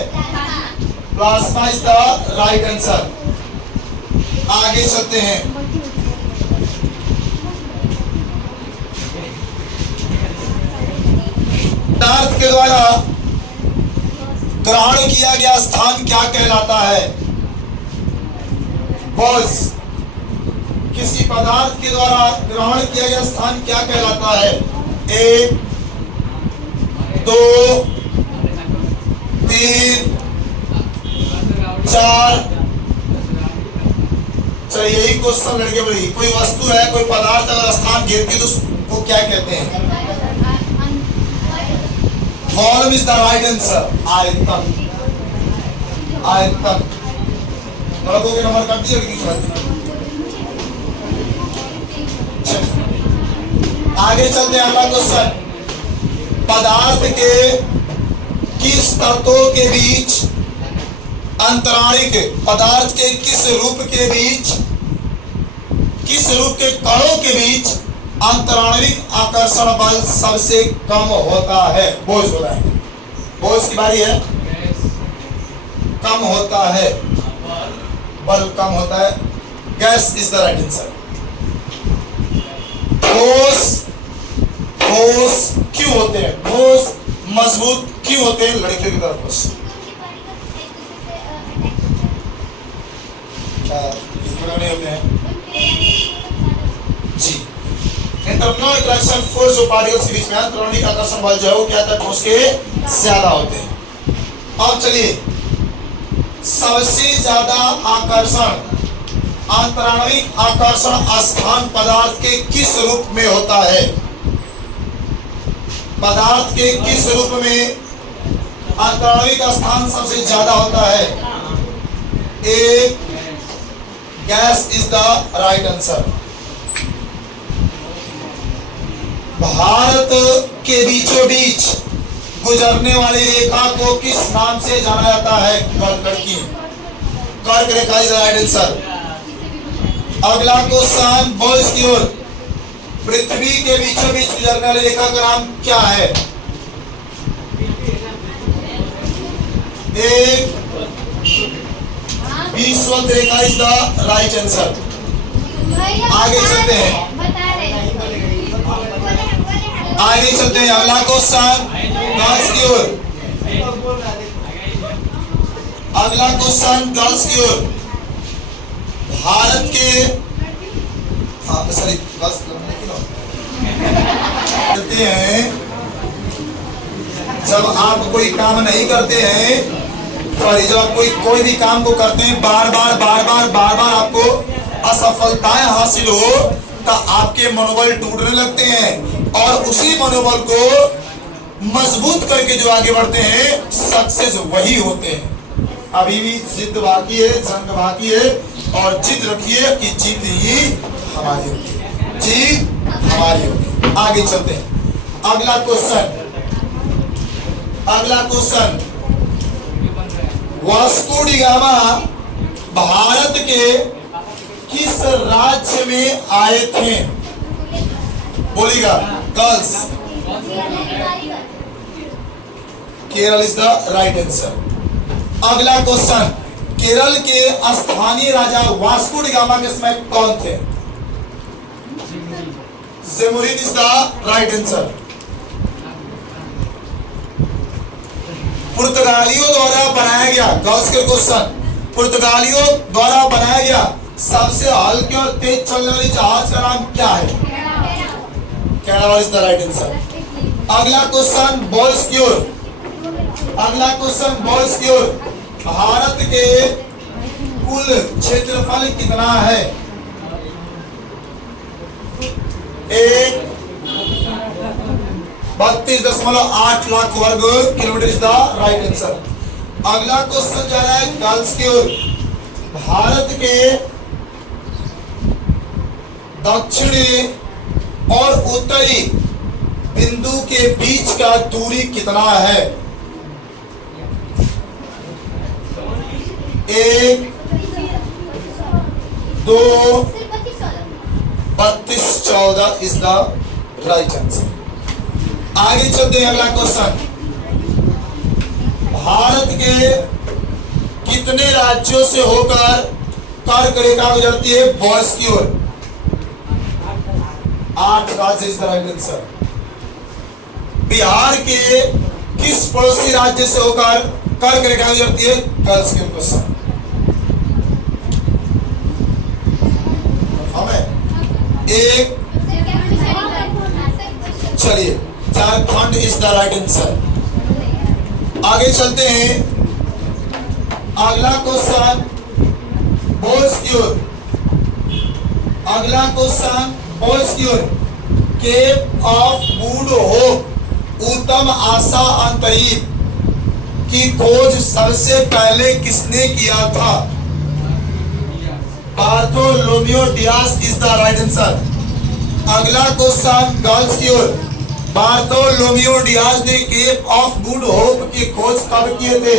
Plasma is the right answer. आगे चलते हैं। पदार्थ के द्वारा ग्रहण किया गया स्थान क्या कहलाता है? बॉयज, किसी पदार्थ के द्वारा ग्रहण किया गया स्थान क्या कहलाता है? 1 2 3 4। चलिए यही क्वेश्चन लड़के बोलेगी। कोई वस्तु है, कोई पदार्थ अगर स्थान घेरती है तो उसको क्या कहते हैं? Volume is the right answer, आयतन। आयतन। लड़कों के नंबर काट दिए, लड़की आगे चलते हैं अगला क्वेश्चन। पदार्थ के किस तत्वों के बीच अंतराणिक, पदार्थ के किस रूप के बीच, किस रूप के कणों के बीच अंतराणिक आकर्षण बल सबसे कम होता है? बॉयज बताएंगे। बॉयज की बारी है। कम होता है, बल कम होता है। Gas is the right answer. ठोस ठोस क्यों होते हैं, ठोस मजबूत क्यों होते हैं? लड़कियों की तरफ बस क्या नहीं होते हैं जी। इंटरनल अट्रैक्शन फोर्स जो पार्टिकल्स के बीच में अंतराणिक आकर्षण बल जो है वो क्या था, ठोस के ज्यादा होते हैं। अब चलिए, सबसे ज्यादा आकर्षण, अंतराणिक आकर्षण स्थान पदार्थ के किस रूप में होता है? पदार्थ के किस रूप में अंतराणिक स्थान सबसे ज्यादा होता है? A, gas is the right answer. Bharat के बीचों बीच गुजरने वाली रेखा को किस नाम से जाना जाता है? लड़की, कर्क रेखा इज द राइट आंसर। अगला क्वेश्चन बॉयज की ओर, पृथ्वी के बीचों बीच गुजरने वाली रेखा का नाम क्या है? एक, विषुवत रेखा इज द राइट आंसर। आगे चलते हैं, आगे चलते हैं। अगला क्वेश्चन गर्ल्स की ओर, अगला क्वेश्चन गर्ल्स की ओर। भारत के, हाँ सॉरी बस कहते हैं जब आप कोई काम नहीं करते हैं, सॉरी जब आप कोई भी काम को करते हैं, बार बार आपको असफलताएं हासिल हो तो आपके मनोबल टूटने लगते हैं और उसी मनोबल को मजबूत करके जो आगे बढ़ते हैं सक्सेस वही होते हैं। अभी भी जिद बाकी है, जंग बाकी है और जिद रखिए कि जीत ही हमारी होगी, जीत हमारी होगी। आगे चलते हैं। अगला क्वेश्चन, अगला question, Vasco da gamma Bharat के किस राज्य में आए थे? बोलिएगा girls. Kerala is the right answer. अगला क्वेश्चन, केरल के स्थानीय राजा वास्को डी गामा के समय कौन थे? ज़ेमुरिन इज द राइट आंसर। पुर्तगालियों द्वारा बनाया गया, गर्ल्स के क्वेश्चन, पुर्तगालियों द्वारा बनाया गया सबसे हल्के और तेज चलने वाली जहाज का नाम क्या है? Caravel is the right answer. अगला क्वेश्चन बॉयज की ओर, अगला क्वेश्चन बॉयज की ओर। भारत के कुल क्षेत्रफल कितना है? 32.8 लाख वर्ग kilometre is the right answer. अगला क्वेश्चन जा रहा है गर्ल्स की ओर। भारत के दक्षिणी और उत्तरी बिंदु के बीच का दूरी कितना है? 1, 2, 32, 14 इज द राइट आंसर। आगे चलते हैं। अगला क्वेश्चन, भारत के कितने राज्यों से होकर कर्क रेखा गुजरती है? बॉयज की ओर 8 राज्य is the right answer. Bihar के किस पड़ोसी राज्य से होकर कर्क रेखा गुजरती है? गर्ल्स के क्वेश्चन। हमें एक, चलिए Jharkhand is the right answer. आगे चलते हैं। अगला क्वेश्चन बॉयज की ओर, अगला क्वेश्चन बॉयज की ओर। केप ऑफ गुड होप, उत्तम आशा अंतरीप की खोज सबसे पहले किसने किया था? Bartolomeu Diaz is the right answer. अगला क्वेश्चन गर्ल्स की ओर। बार्थोलोमियो डियाज ने केप ऑफ गुड होप की खोज कब किए थे?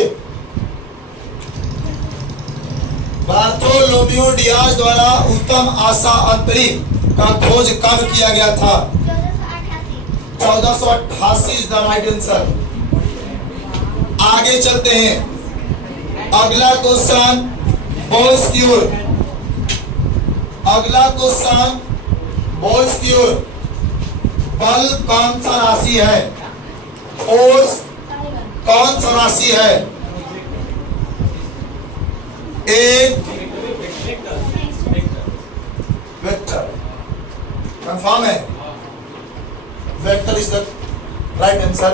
बार्थोलोमियो डियाज द्वारा उत्तम आशा अंतरिक्ष का खोज कब किया गया था? 1488 इज द राइट आंसर। आगे चलते हैं। अगला क्वेश्चन बॉयज की ओर, अगला क्वेश्चन बॉयज की ओर। बल कौन सा राशि है? फोर्स कौन सा राशि है? एक वेक्टर। कंफर्म है? Vector is the right answer.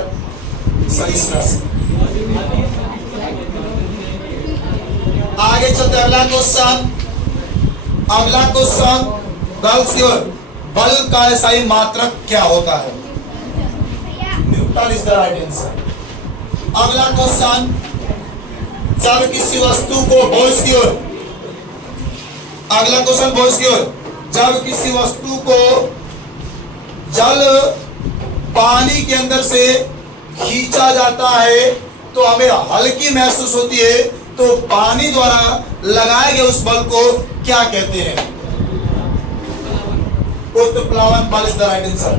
सही राशि। आगे चलते अगला क्वेश्चन। अगला क्वेश्चन गर्ल्स की ओर। बल का एसआई मात्रक क्या होता है? Newton is the right answer. अगला क्वेश्चन, जब किसी वस्तु को बॉयज की ओर। अगला क्वेश्चन बॉयज की ओर। जब किसी वस्तु को जल पानी के अंदर से खींचा जाता है तो हमें हल्की महसूस होती है, तो पानी द्वारा लगाए गए उस बल को क्या कहते हैं? उत्प्लावन बल इज द राइट आंसर।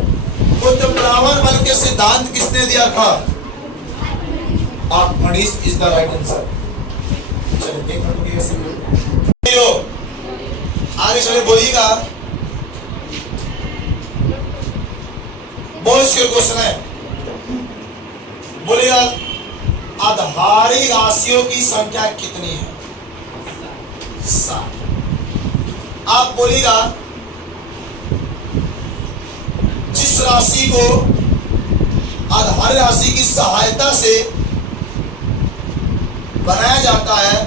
उत्प्लावन बल के सिद्धांत किसने दिया था? Archimedes is the right answer. चलिए देखो आगे चले बोलिएगा। बहुत मुश्किल क्वेश्चन है। बोलिएगा आधारी राशियों की संख्या कितनी है? 7। आप बोलिएगा जिस राशि को आधार राशि की सहायता से बनाया जाता है,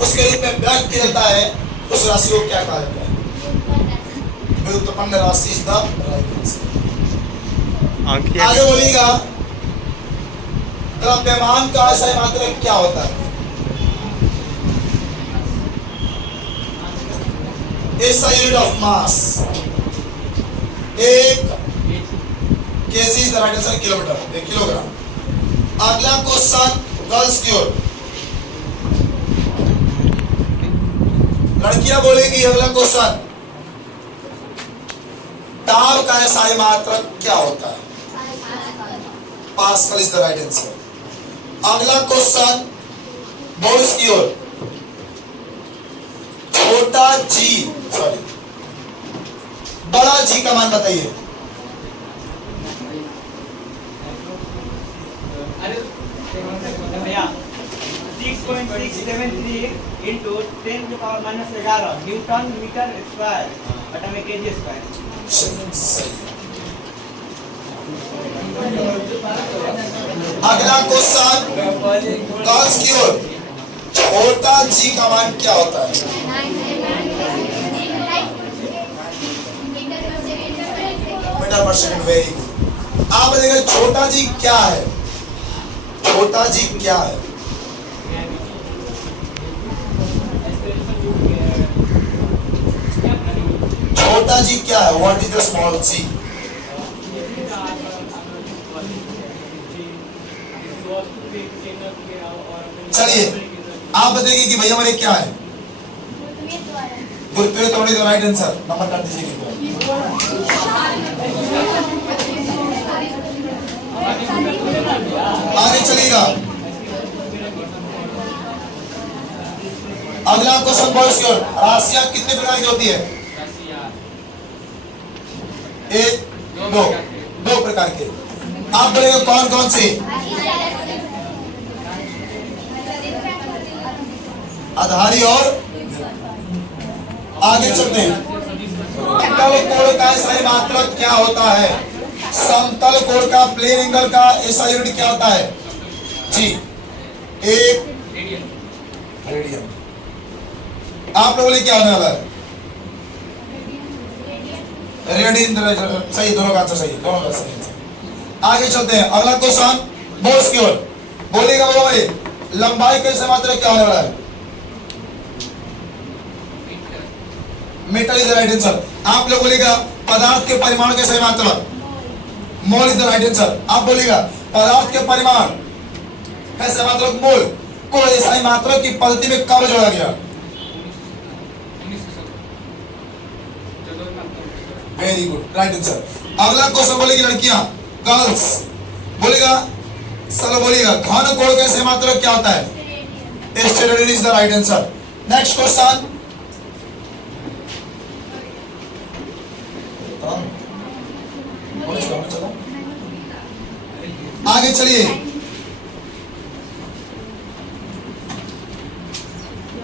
उसके रूप में व्यक्त किया जाता है, उस राशि को क्या कहा जाता है? व्युत्पन्न राशि इज द राइट आंसर। आगे बोलिएगा द्रव्यमान का सही मात्रक क्या होता है? SI unit of mass. एक KG is the right answer, kilometre, 1 kilogram. अगला क्वेश्चन गर्ल्स की ओर। लड़कियां बोलेगी अगला क्वेश्चन, ताप का SI मात्रक क्या होता है? Pascal is the right answer. अगला क्वेश्चन बॉयज की ओर। छोटा जी सॉरी बड़ा जी का मान बताइए। भैया 6.673 into 10 to power minus 11 newton metre square बटा में केजी स्क्वायर। अगला क्वेश्चन गर्ल्स की ओर। छोटा जी का मान क्या होता है? मीटर पर सेकंड। Very good. आप बताइए छोटा जी क्या है? छोटा जी क्या है? छोटा जी क्या है? व्हाट इज द स्मॉल जी? चलिए आप बताइए कि भैया हमारे क्या है? गुरुत्वीय त्वरण is the right answer. Number कर दीजिए। आगे चलिएगा। अगला क्वेश्चन बॉयज की ओर। राशियां कितने प्रकार की होती है? एक दो प्रकार के। आप बोलेंगे कौन कौन से? आधारी और आगे चलते हैं। समतल कोण का SI मात्रक क्या होता है? समतल कोण का प्लेन एंगल का SI यूनिट क्या होता है? जी एक रेडियन। आप लोगों ने क्या होने वाला है? रेडियन। सही, दोनों का आंसर सही, दोनों का सही। आगे चलते हैं। अगला क्वेश्चन बॉयज की ओर। बोलिएगा भाई लंबाई का SI मात्रक क्या होने वाला है? Metre is the right answer. आप लोग बोलेगा पदार्थ के परिमाण के SI मात्रक? Mole is the right answer. आप बोलेगा पदार्थ के परिमाण का SI मात्रक मोल को SI मात्रक की पद्धति में कब जोड़ा गया? Very good, right answer. अगला क्वेश्चन बोलेगी लड़कियां, गर्ल्स बोलेगा, चलो बोलिएगा घन कोण का SI मात्रक क्या होता है? Steradian is the right answer. Next question आगे चलिए।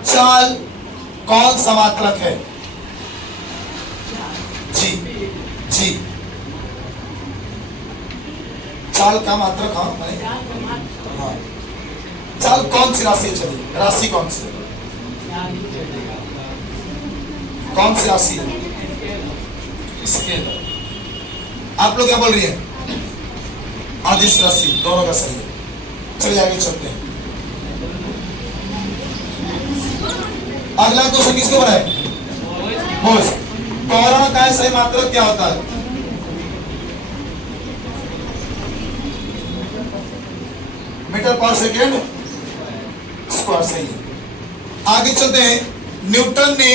चाल कौन सा मात्रक है? जी जी, चाल का मात्रक। हाँ, चाल कौन सी राशि चली? राशि कौन सी? कौन सी राशि है? स्केलर। आप लोग क्या बोल रही है? आदिश राशि, दोनों का सही है। चलिए आगे चलते हैं। अगला क्वेश्चन किसको बनाए? बोझ। त्वरण का सही मात्रक क्या होता है? मीटर पर सेकेंड स्क्वायर। सही है। आगे चलते हैं। न्यूटन ने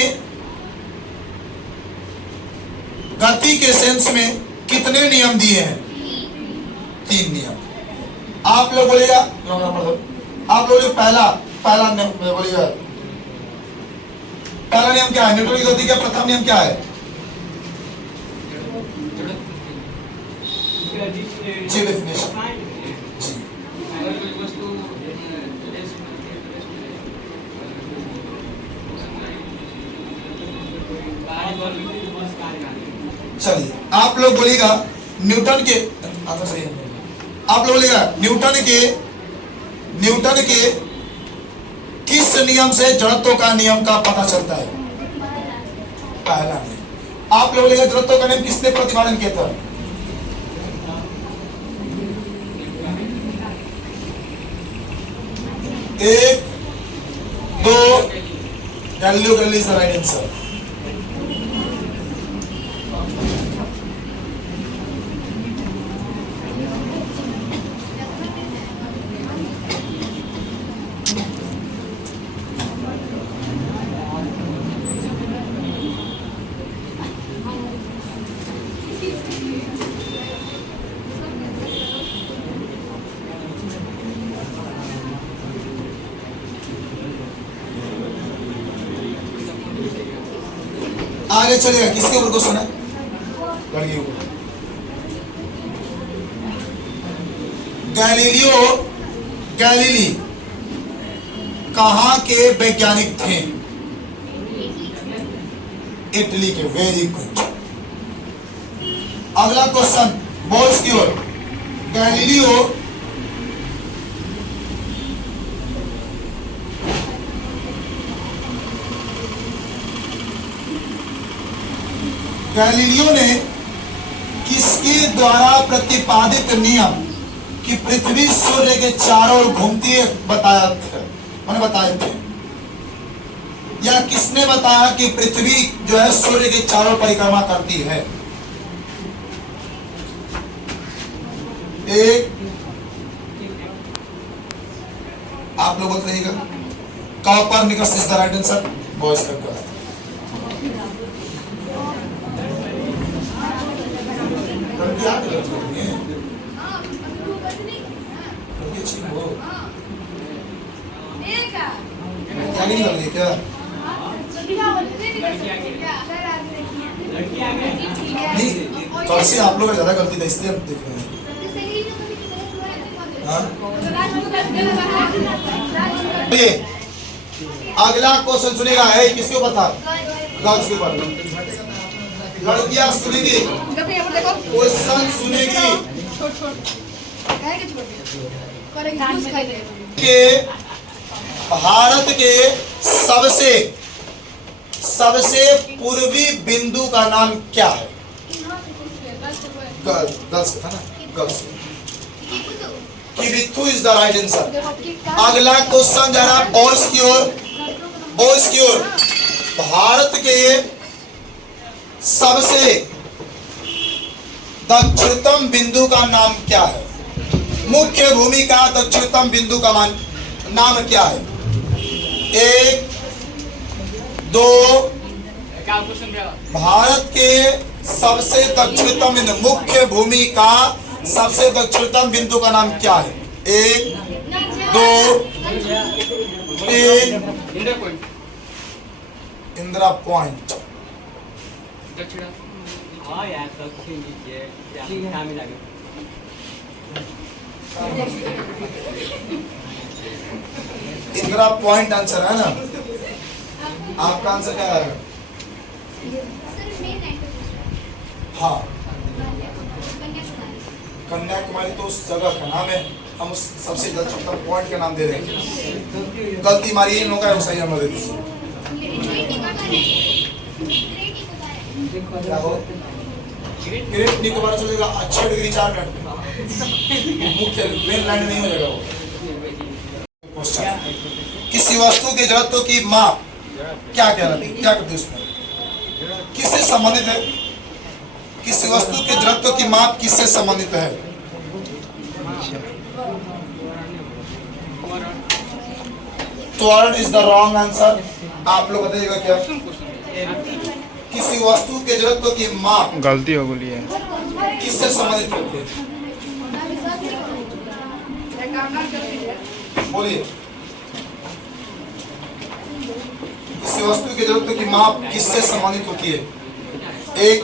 गति के सेंस में कितने नियम दिए हैं? 3 नियम। आप लोग बोलिएगा, आप लोग पहला नियम बोलिएगा। पहला नियम क्या है? न्यूटन की गति का प्रथम नियम क्या है? जी डेफिनेशन। जी चलिए, आप लोग बोलिएगा न्यूटन के, सही है। आप लोग बोलिएगा न्यूटन के किस नियम से जड़त्व का नियम का पता चलता है? पहला नियम। आप लोग बोलिएगा जड़त्व का नियम किसने प्रतिपादन किया था? एक, दो, Galileo Galilei is the right answer. आगे चलेगा। किसके ऊपर क्वेश्चन है? लड़कियों को। गैलीलियो गैलीली कहां के वैज्ञानिक थे? इटली के। Very good. अगला क्वेश्चन बॉयज की ओर। गैलीलियो गैलीलियो ने किसके द्वारा प्रतिपादित नियम कि पृथ्वी सूर्य के चारों ओर घूमती है बताए थे? या किसने बताया कि पृथ्वी जो है सूर्य के चारों ओर परिक्रमा करती है? एक, आप लोग बोलते रहिएगा। Copernicus is the right answer. Boys का क्या? नहीं, कल से आप लोग ज्यादा गलती था इसलिए हम देख रहे हैं। अगला क्वेश्चन सुनेगा है किसके ऊपर था? गर्ल्स के ऊपर। लड़कियां सुनेगी, क्वेश्चन सुनेगी के भारत के सबसे पूर्वी बिंदु का नाम क्या है? गर्ल्स था ना? Girls. Kibithu is the right answer. अगला क्वेश्चन जा रहा बॉयज की ओर। भारत के सबसे दक्षिणतम बिंदु का नाम क्या है? मुख्य भूमि का दक्षिणतम बिंदु का नाम क्या है? 1, 2। भारत के सबसे दक्षिणतम बिंदु, मुख्य भूमि का सबसे दक्षिणतम बिंदु का नाम क्या है? 1, 2, 3। Indira point. Indira point answer है ना? आपका आंसर क्या है? हाँ, कन्याकुमारी तो उस जगह का नाम है, हम उस सबसे उच्चतम पॉइंट का नाम दे रहे हैं। गलती हमारी इन लोगों का है, वो सही नंबर दे दीजिए। क्या हो? ग्रेट निकोबार चलेगा 6 डिग्री 4 मिनट में, मुख्य मेन लैंड नहीं हो जाएगा वो। क्वेश्चन, किसी वस्तु के जड़त्व की माप क्या कहलाती है? क्या करते हैं उसमें? किससे संबंधित है? किसी वस्तु के जड़त्व की माप किससे संबंधित है? त्वरण इज द रॉन्ग आंसर। आप लोग बताइएगा क्या? किसी वस्तु के जड़त्व की माप गलती हो गई है। किससे संबंधित होती है? बोलिए, किसी वस्तु के जड़त्व की माप किससे संबंधित होती है? एक,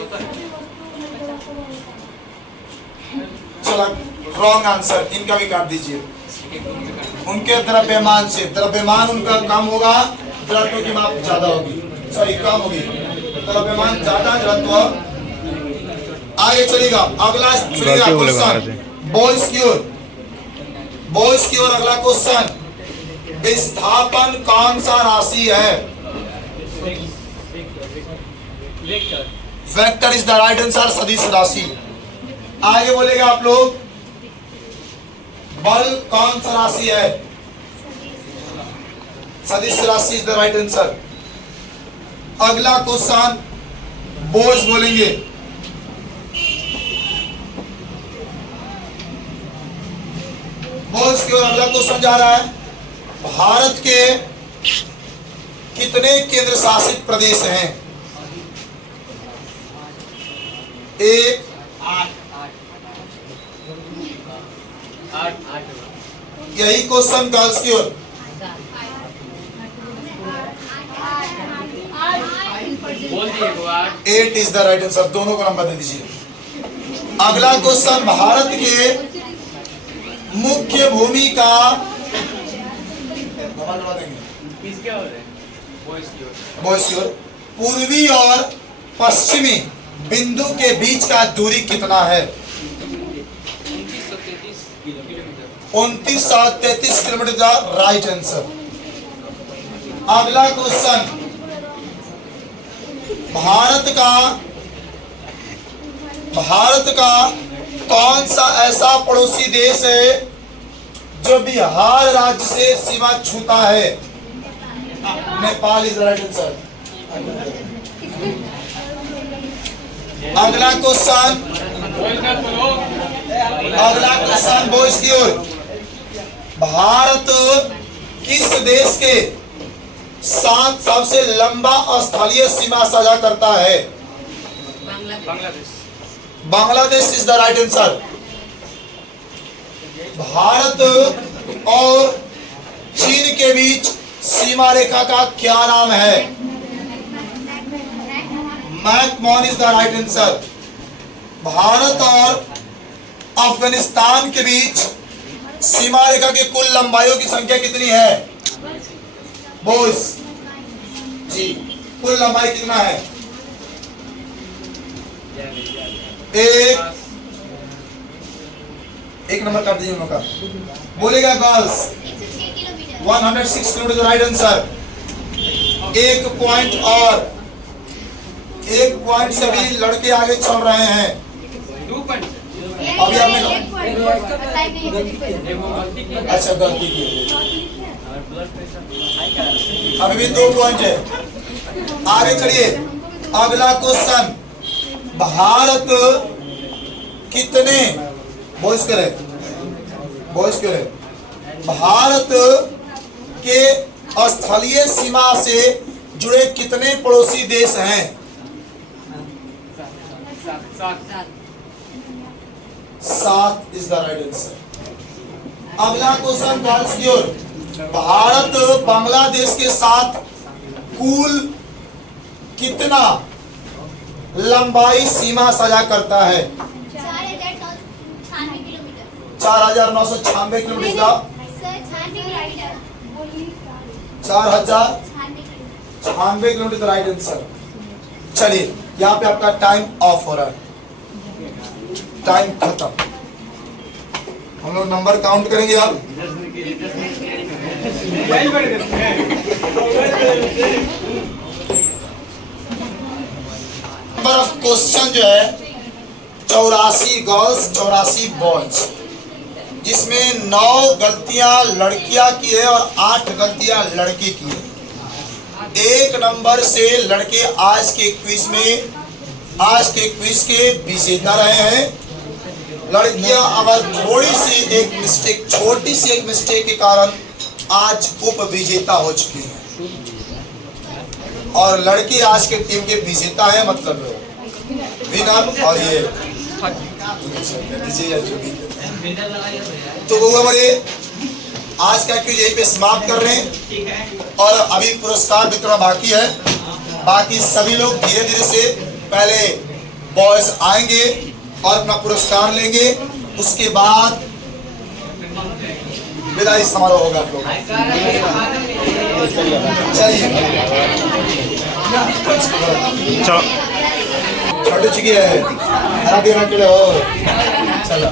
चलो रॉन्ग आंसर, इनका भी काट दीजिए। उनके द्रव्यमान से, द्रव्यमान उनका कम होगा, जड़त्व की माप ज्यादा होगी, सॉरी कम होगी। द्रव्यमान ज्यादा, जड़त्व आगे चलेगा। अगला चलेगा क्वेश्चन, बॉयज की ओर, बॉयज की ओर अगला क्वेश्चन, विस्थापन कौन सा राशि है? Vector is the right answer, सदिश राशि। आगे बोलेगा आप लोग, बल कौन सा राशि है? सदिश राशि इज द राइट आंसर। अगला क्वेश्चन, बोझ बोलेंगे। बोझ की ओर अगला क्वेश्चन जा रहा है, भारत के कितने केंद्र शासित प्रदेश हैं? एक, 8 यही क्वेश्चन गर्ल्स की ओर। 8 इज द राइट आंसर, दोनों को नंबर दे दीजिए। अगला क्वेश्चन, भारत के मुख्य भूमि का बॉयज की ओर, पूर्वी और पश्चिमी बिंदु के बीच का दूरी कितना है? 2933 किलोमीटर का राइट आंसर। अगला क्वेश्चन, भारत का कौन सा ऐसा पड़ोसी देश है जो बिहार राज्य से सीमा छूता है? Nepal is right answer. अगला क्वेश्चन, बॉयज की ओर, भारत किस देश के साथ सबसे लंबा स्थलीय सीमा साझा करता है? Bangladesh is the right answer. Bharat और चीन के बीच सीमा रेखा का क्या नाम है? McMahon is the right answer. Bharat और अफगानिस्तान के बीच सीमा रेखा की कुल लंबाइयों की संख्या कितनी है? बोस जी, कुल लंबाई कितना है? एक नंबर काट दीजिए उनका। बोलेगा गर्ल्स 106 किलोमीटर राइट आंसर। एक पॉइंट और, एक पॉइंट से भी लड़के आगे चल रहे हैं। अभी आपने अच्छा गलती की, अभी भी 2 पॉइंट है। आगे चलिए, अगला क्वेश्चन, भारत कितने बॉयज करे भारत के स्थलीय सीमा से जुड़े कितने पड़ोसी देश हैं? 7 इज द राइट आंसर। अगला क्वेश्चन गर्ल्स की ओर, भारत बांग्लादेश के साथ कुल कितना लंबाई सीमा साझा करता है? 4,996 किलोमीटर का, 4,096 किलोमीटर राइट आंसर। चलिए यहाँ पे आपका टाइम ऑफ हो रहा है, टाइम खत्म। हम लोग नंबर काउंट करेंगे अब। नंबर ऑफ क्वेश्चन जो है 84 गर्ल्स 84 बॉयज, जिसमें 9 गलतियां लड़कियां की है और 8 गलतियां लड़के की है। 1 नंबर से लड़के आज के क्विज के विजेता रहे हैं। लड़कियां अगर छोटी सी एक मिस्टेक के कारण आज उप विजेता हो चुकी हैं और लड़के आज के टीम के विजेता हैं, मतलब विनर। और ये तो वो हमारे आज का क्विज यहीं पे समाप्त कर रहे हैं और अभी पुरस्कार वितरण बाकी है। बाकी सभी लोग धीरे धीरे से पहले बॉयज आएंगे और अपना पुरस्कार लेंगे, उसके बाद विदाई समारोह होगा आप लोग। चलिए चलो छोटे चुकी है हरा देना के लिए हो। चलो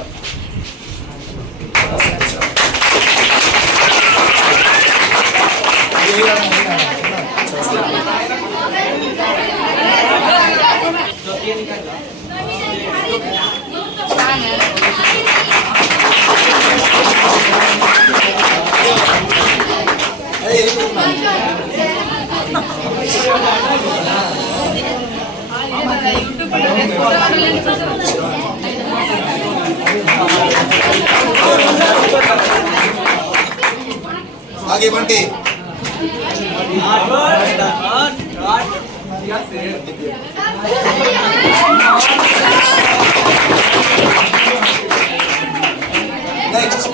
आगे बंटी नेक्स्ट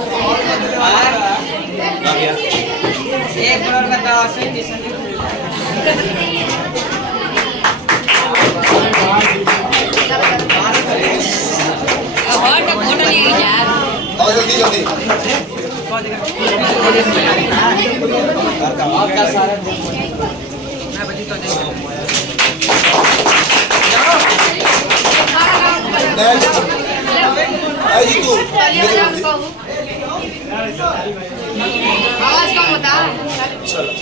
एक करोड़ का दावा से और जल्दी जल्दी नेक्स्ट आई जीतू आवाज कम होता। चलो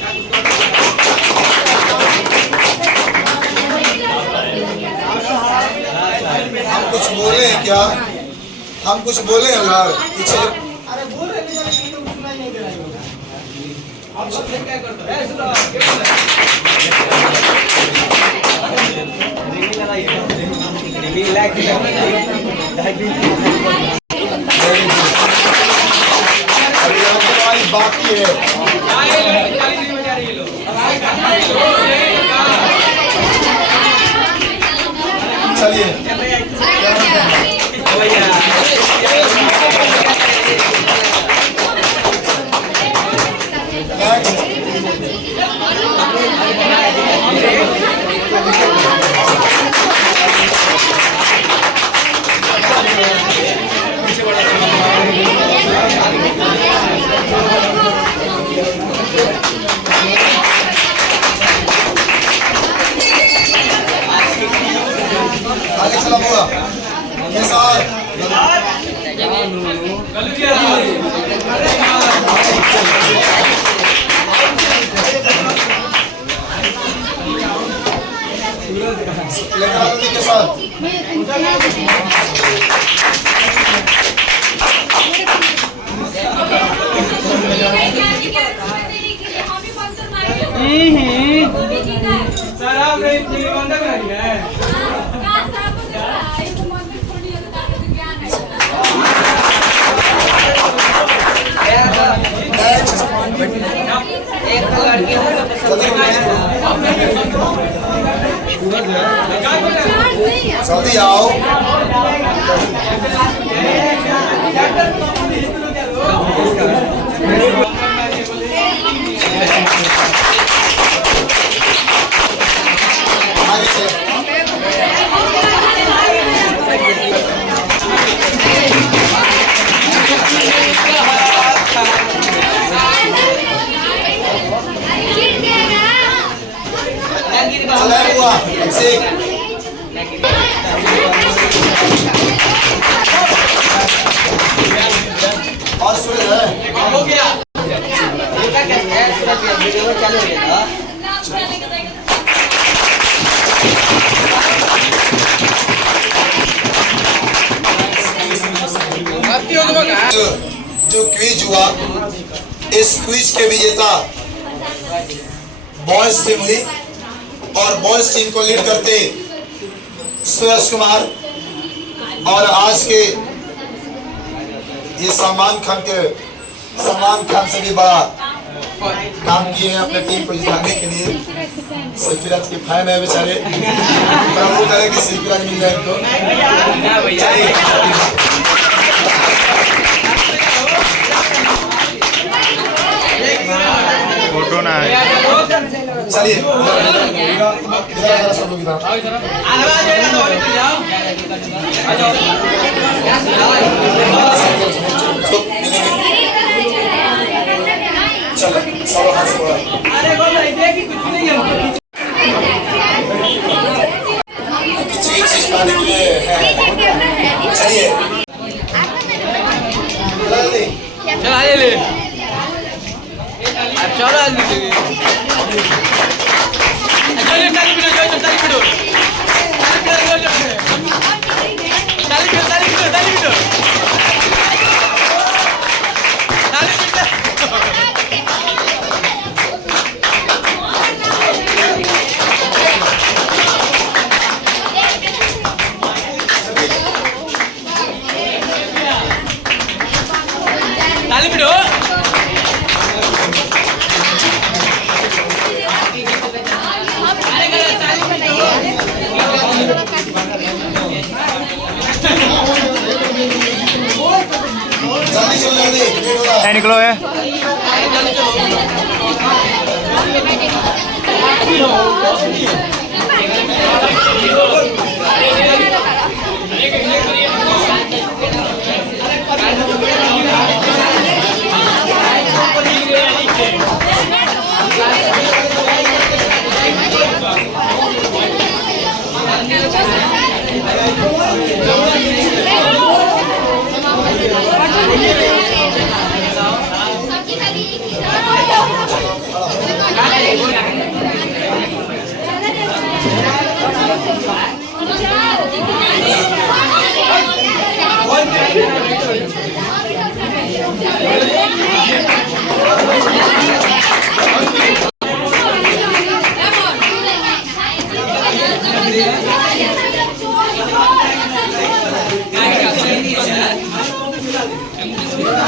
हम कुछ बोले हैं क्या? हम कुछ बोले हैं यार पीछे? अभी बाकी है। चलिए आगे चला पूरा कैसा लेकर आते के साथ सर आप बंद कर रही है। एक लड़की हो जल्दी आओ। आगे चलो और सूरज है हो गया ये क्या कहते हैं सूरज का वीडियो चालू है ना जो क्विज हुआ इस क्विज के विजेता बॉयज टीम हुई और बॉयज टीम को लीड करते सुरेश कुमार और आज के ये सलमान खान से भी बड़ा काम किए हैं अपने टीम को जिताने के लिए। सिरफिराज के फैन है बेचारे, प्रभु करे कि सिरफिराज मिल जाए तो फोटो ना है। चलिए सब लोग इधर चलो सब हाथ से बोला अरे बोल रही देखी कुछ नहीं है चीज पाने के लिए चलिए चल आ ले अच्छा आ ले चल ताली पिटो है निकलो है।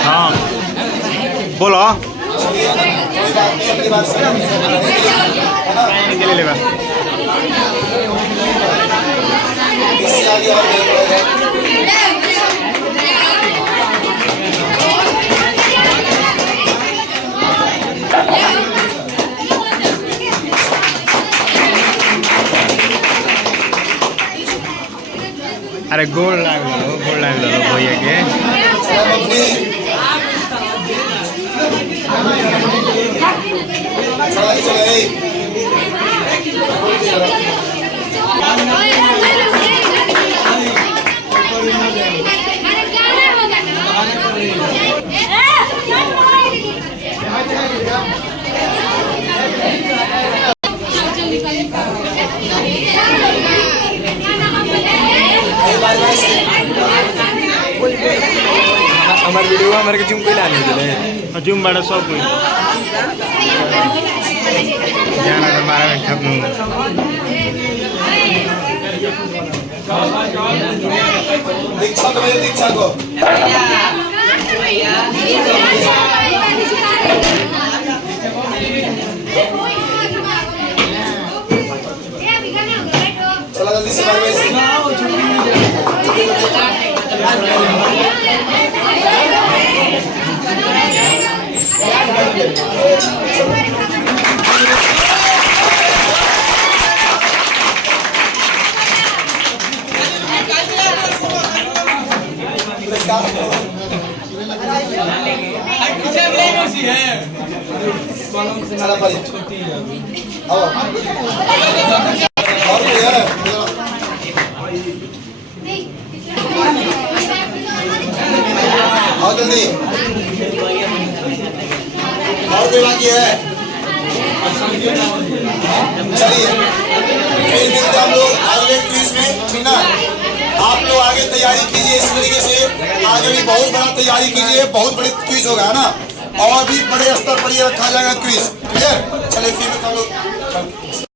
हाँ बोलो ले लेगा अरे गोल लाग लो भैया के हमार वीडियो हमारे के जूम कोई लाने दे जूम बड़ा सब कोई जाना तो मारा में ठप दूंगा दीक्षा को चला जल्दी से चला और कोई है? आओ जल्दी। और कोई बाकी है? चलिए फिर मिलते हम लोग अगले क्विज में, ठीक ना। आप लोग आगे तैयारी कीजिए इस तरीके से, आगे भी बहुत बड़ा तैयारी कीजिए, बहुत बड़ी क्विज होगा, है ना, और भी बड़े स्तर पर ये रखा जाएगा क्विज, क्लियर। चलिए फिर हम लोग